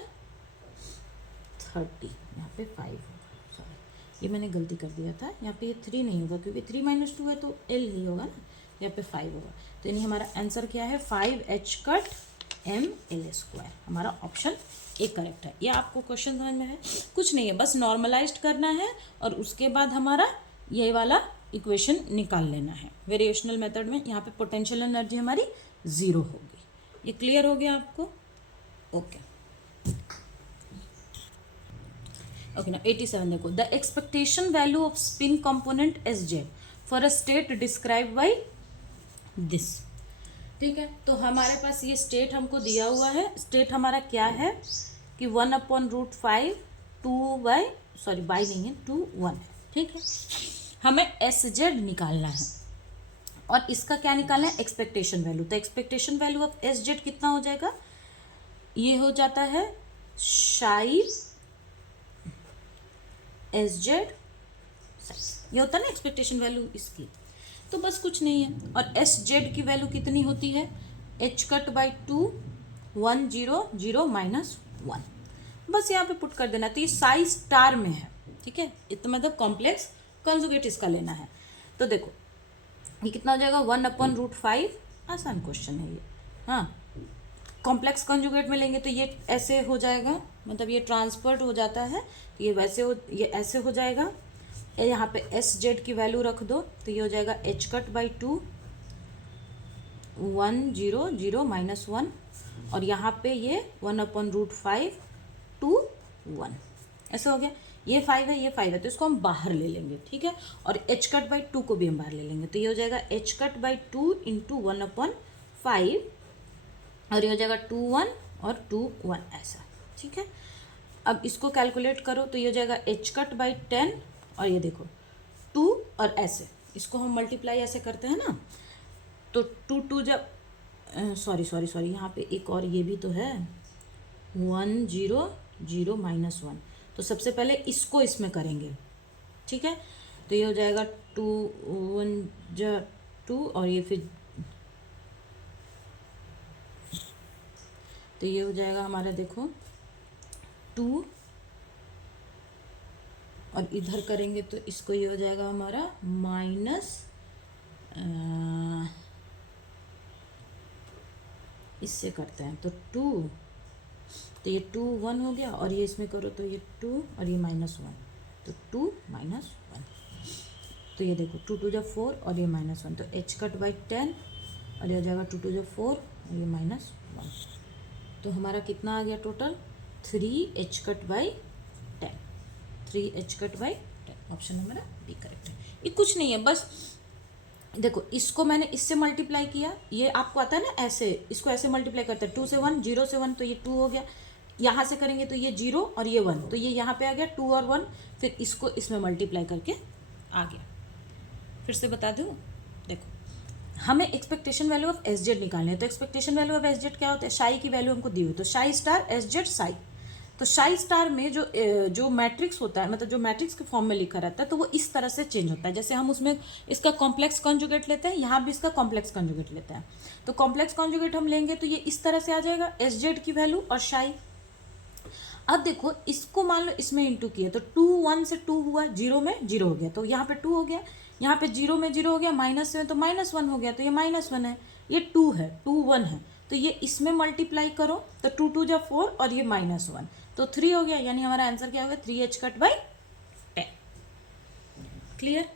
30, यहाँ पे 5 होगा, सॉरी ये मैंने गलती कर दिया था, यहाँ पे ये 3 नहीं होगा क्योंकि 3 - 2 है तो L ही होगा ना, यहाँ पे 5 होगा, तो यानी हमारा आंसर क्या है 5H cut M L square, हमारा ऑप्शन ए करेक्ट है। ये आपको क्वेश्चन समझ में है? कुछ नहीं है, बस नॉर्मलाइज्ड करना है और उसके बाद हमारा ये वाला इक्वेशन निकाल लेना है वेरिएशनल मेथड में। यहाँ पे पोटेंशियल एनर्जी हमारी 0 होगी। ये क्लियर हो गया आपको? ओके ओके ना 87 देखो, the expectation value off spin component S Z for a state describe by this. ठीक है, तो हमारे पास ये स्टेट हमको दिया हुआ है। स्टेट हमारा क्या है कि 1/√5 बाई नहीं है 2 1 है। ठीक है, हमें एस जेड निकालना है और इसका क्या निकालना है? Expectation value. तो expectation value of S Z कितना हो जाएगा? ये हो जाता है शाई एस जेड, ये होता है ना एक्सपेक्टेशन वैल्यू इसकी। तो बस कुछ नहीं है, और एस जेड की वैल्यू कितनी होती है? एच कट बाई 2 1 0 0 -1, बस यहाँ पे पुट कर देना। तो ये साई स्टार में है, ठीक है, इतना मतलब कॉम्प्लेक्स कंजुगेट इसका लेना है। तो देखो ये कितना हो जाएगा 1/√5, आसान क्वेश्चन है ये। हाँ, कॉम्प्लेक्स कंजुगेट में लेंगे तो ये ऐसे हो जाएगा, मतलब ये ट्रांसफर्ड हो जाता है, तो ये वैसे हो, ये ऐसे हो जाएगा। यहाँ पे एस जेड की वैल्यू रख दो तो ये हो जाएगा एच कट बाई 2 1 0 0 -1, और यहाँ पे ये 1/√5 2 1, ऐसा हो गया। ये 5 है, ये 5 है, तो इसको हम बाहर ले लेंगे, ठीक है, और एच कट बाई 2 को भी हम बाहर ले लेंगे, तो ये हो जाएगा एच कट बाई 2 इंटू 1/5, और ये हो जाएगा 2 1 और 2 1 ऐसा, ठीक है। अब इसको कैलकुलेट करो तो ये हो जाएगा एच कट बाई 10, और ये देखो 2 और ऐसे, इसको हम मल्टीप्लाई ऐसे करते हैं ना, तो 2 2 जब सॉरी यहाँ पे एक और ये भी तो है 1 0 0 -1, तो सबसे पहले इसको इसमें करेंगे, ठीक है, तो ये हो जाएगा 2 1 जा 2, और ये फिर तो ये हो जाएगा हमारा देखो 2, और इधर करेंगे तो इसको ये हो जाएगा हमारा माइनस इससे करते हैं तो 2, तो ये 2 1 हो गया, और ये इसमें करो तो ये 2 और ये -1, तो 2 -1, तो ये देखो 2 2 जा 4 और ये -1, तो एच कट बाई 10, और ये हो जाएगा 2 2 जा 4 और ये -1, तो हमारा कितना आ गया total 3 H cut by 10, 3 H cut by 10, option हमारा बी करेक्ट है। ये कुछ नहीं है, बस देखो इसको मैंने इससे मल्टीप्लाई किया, ये आपको आता है ना ऐसे, इसको ऐसे मल्टीप्लाई करते हैं 2 से 1 0 से 1, तो ये 2 हो गया, यहाँ से करेंगे तो ये 0 और ये 1, तो ये यहाँ पे आ गया 2 और 1, फिर इसको इसमें मल्टीप्लाई करके आ गया। फिर से बता दूँ, देखो हमें expectation value of S Z निकालने है, तो expectation value of S Z क्या होता है? शाई की वैल्यू हमको दी हुई, तो शाई स्टार एस जेड साई, तो शाई स्टार में जो मैट्रिक्स होता है, मतलब जो मैट्रिक्स के फॉर्म में लिखा रहता है, तो वो इस तरह से चेंज होता है। जैसे हम उसमें इसका कॉम्प्लेक्स कॉन्जुगेट लेते हैं, यहाँ भी इसका कॉम्प्लेक्स कॉन्जुगेट लेते हैं, तो कॉम्प्लेक्स कॉन्जुगेट हम लेंगे तो ये इस तरह से आ जाएगा एस जेड की वैल्यू और शाई। अब देखो इसको मान लो इसमें इंटू किया, तो 2 1 से 2 हुआ, 0 में 0 हो गया, तो यहाँ पे 2 हो गया, यहाँ पे 0 में 0 हो गया, माइनस में तो -1 हो गया, तो ये -1 है, ये 2 है, 2 1 है, तो ये इसमें मल्टीप्लाई करो तो 2 2 जा 4 और ये -1 तो 3 हो गया, यानी हमारा आंसर क्या होगा 3h कट बाई 10। क्लियर?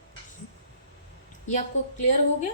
ये आपको क्लियर हो गया?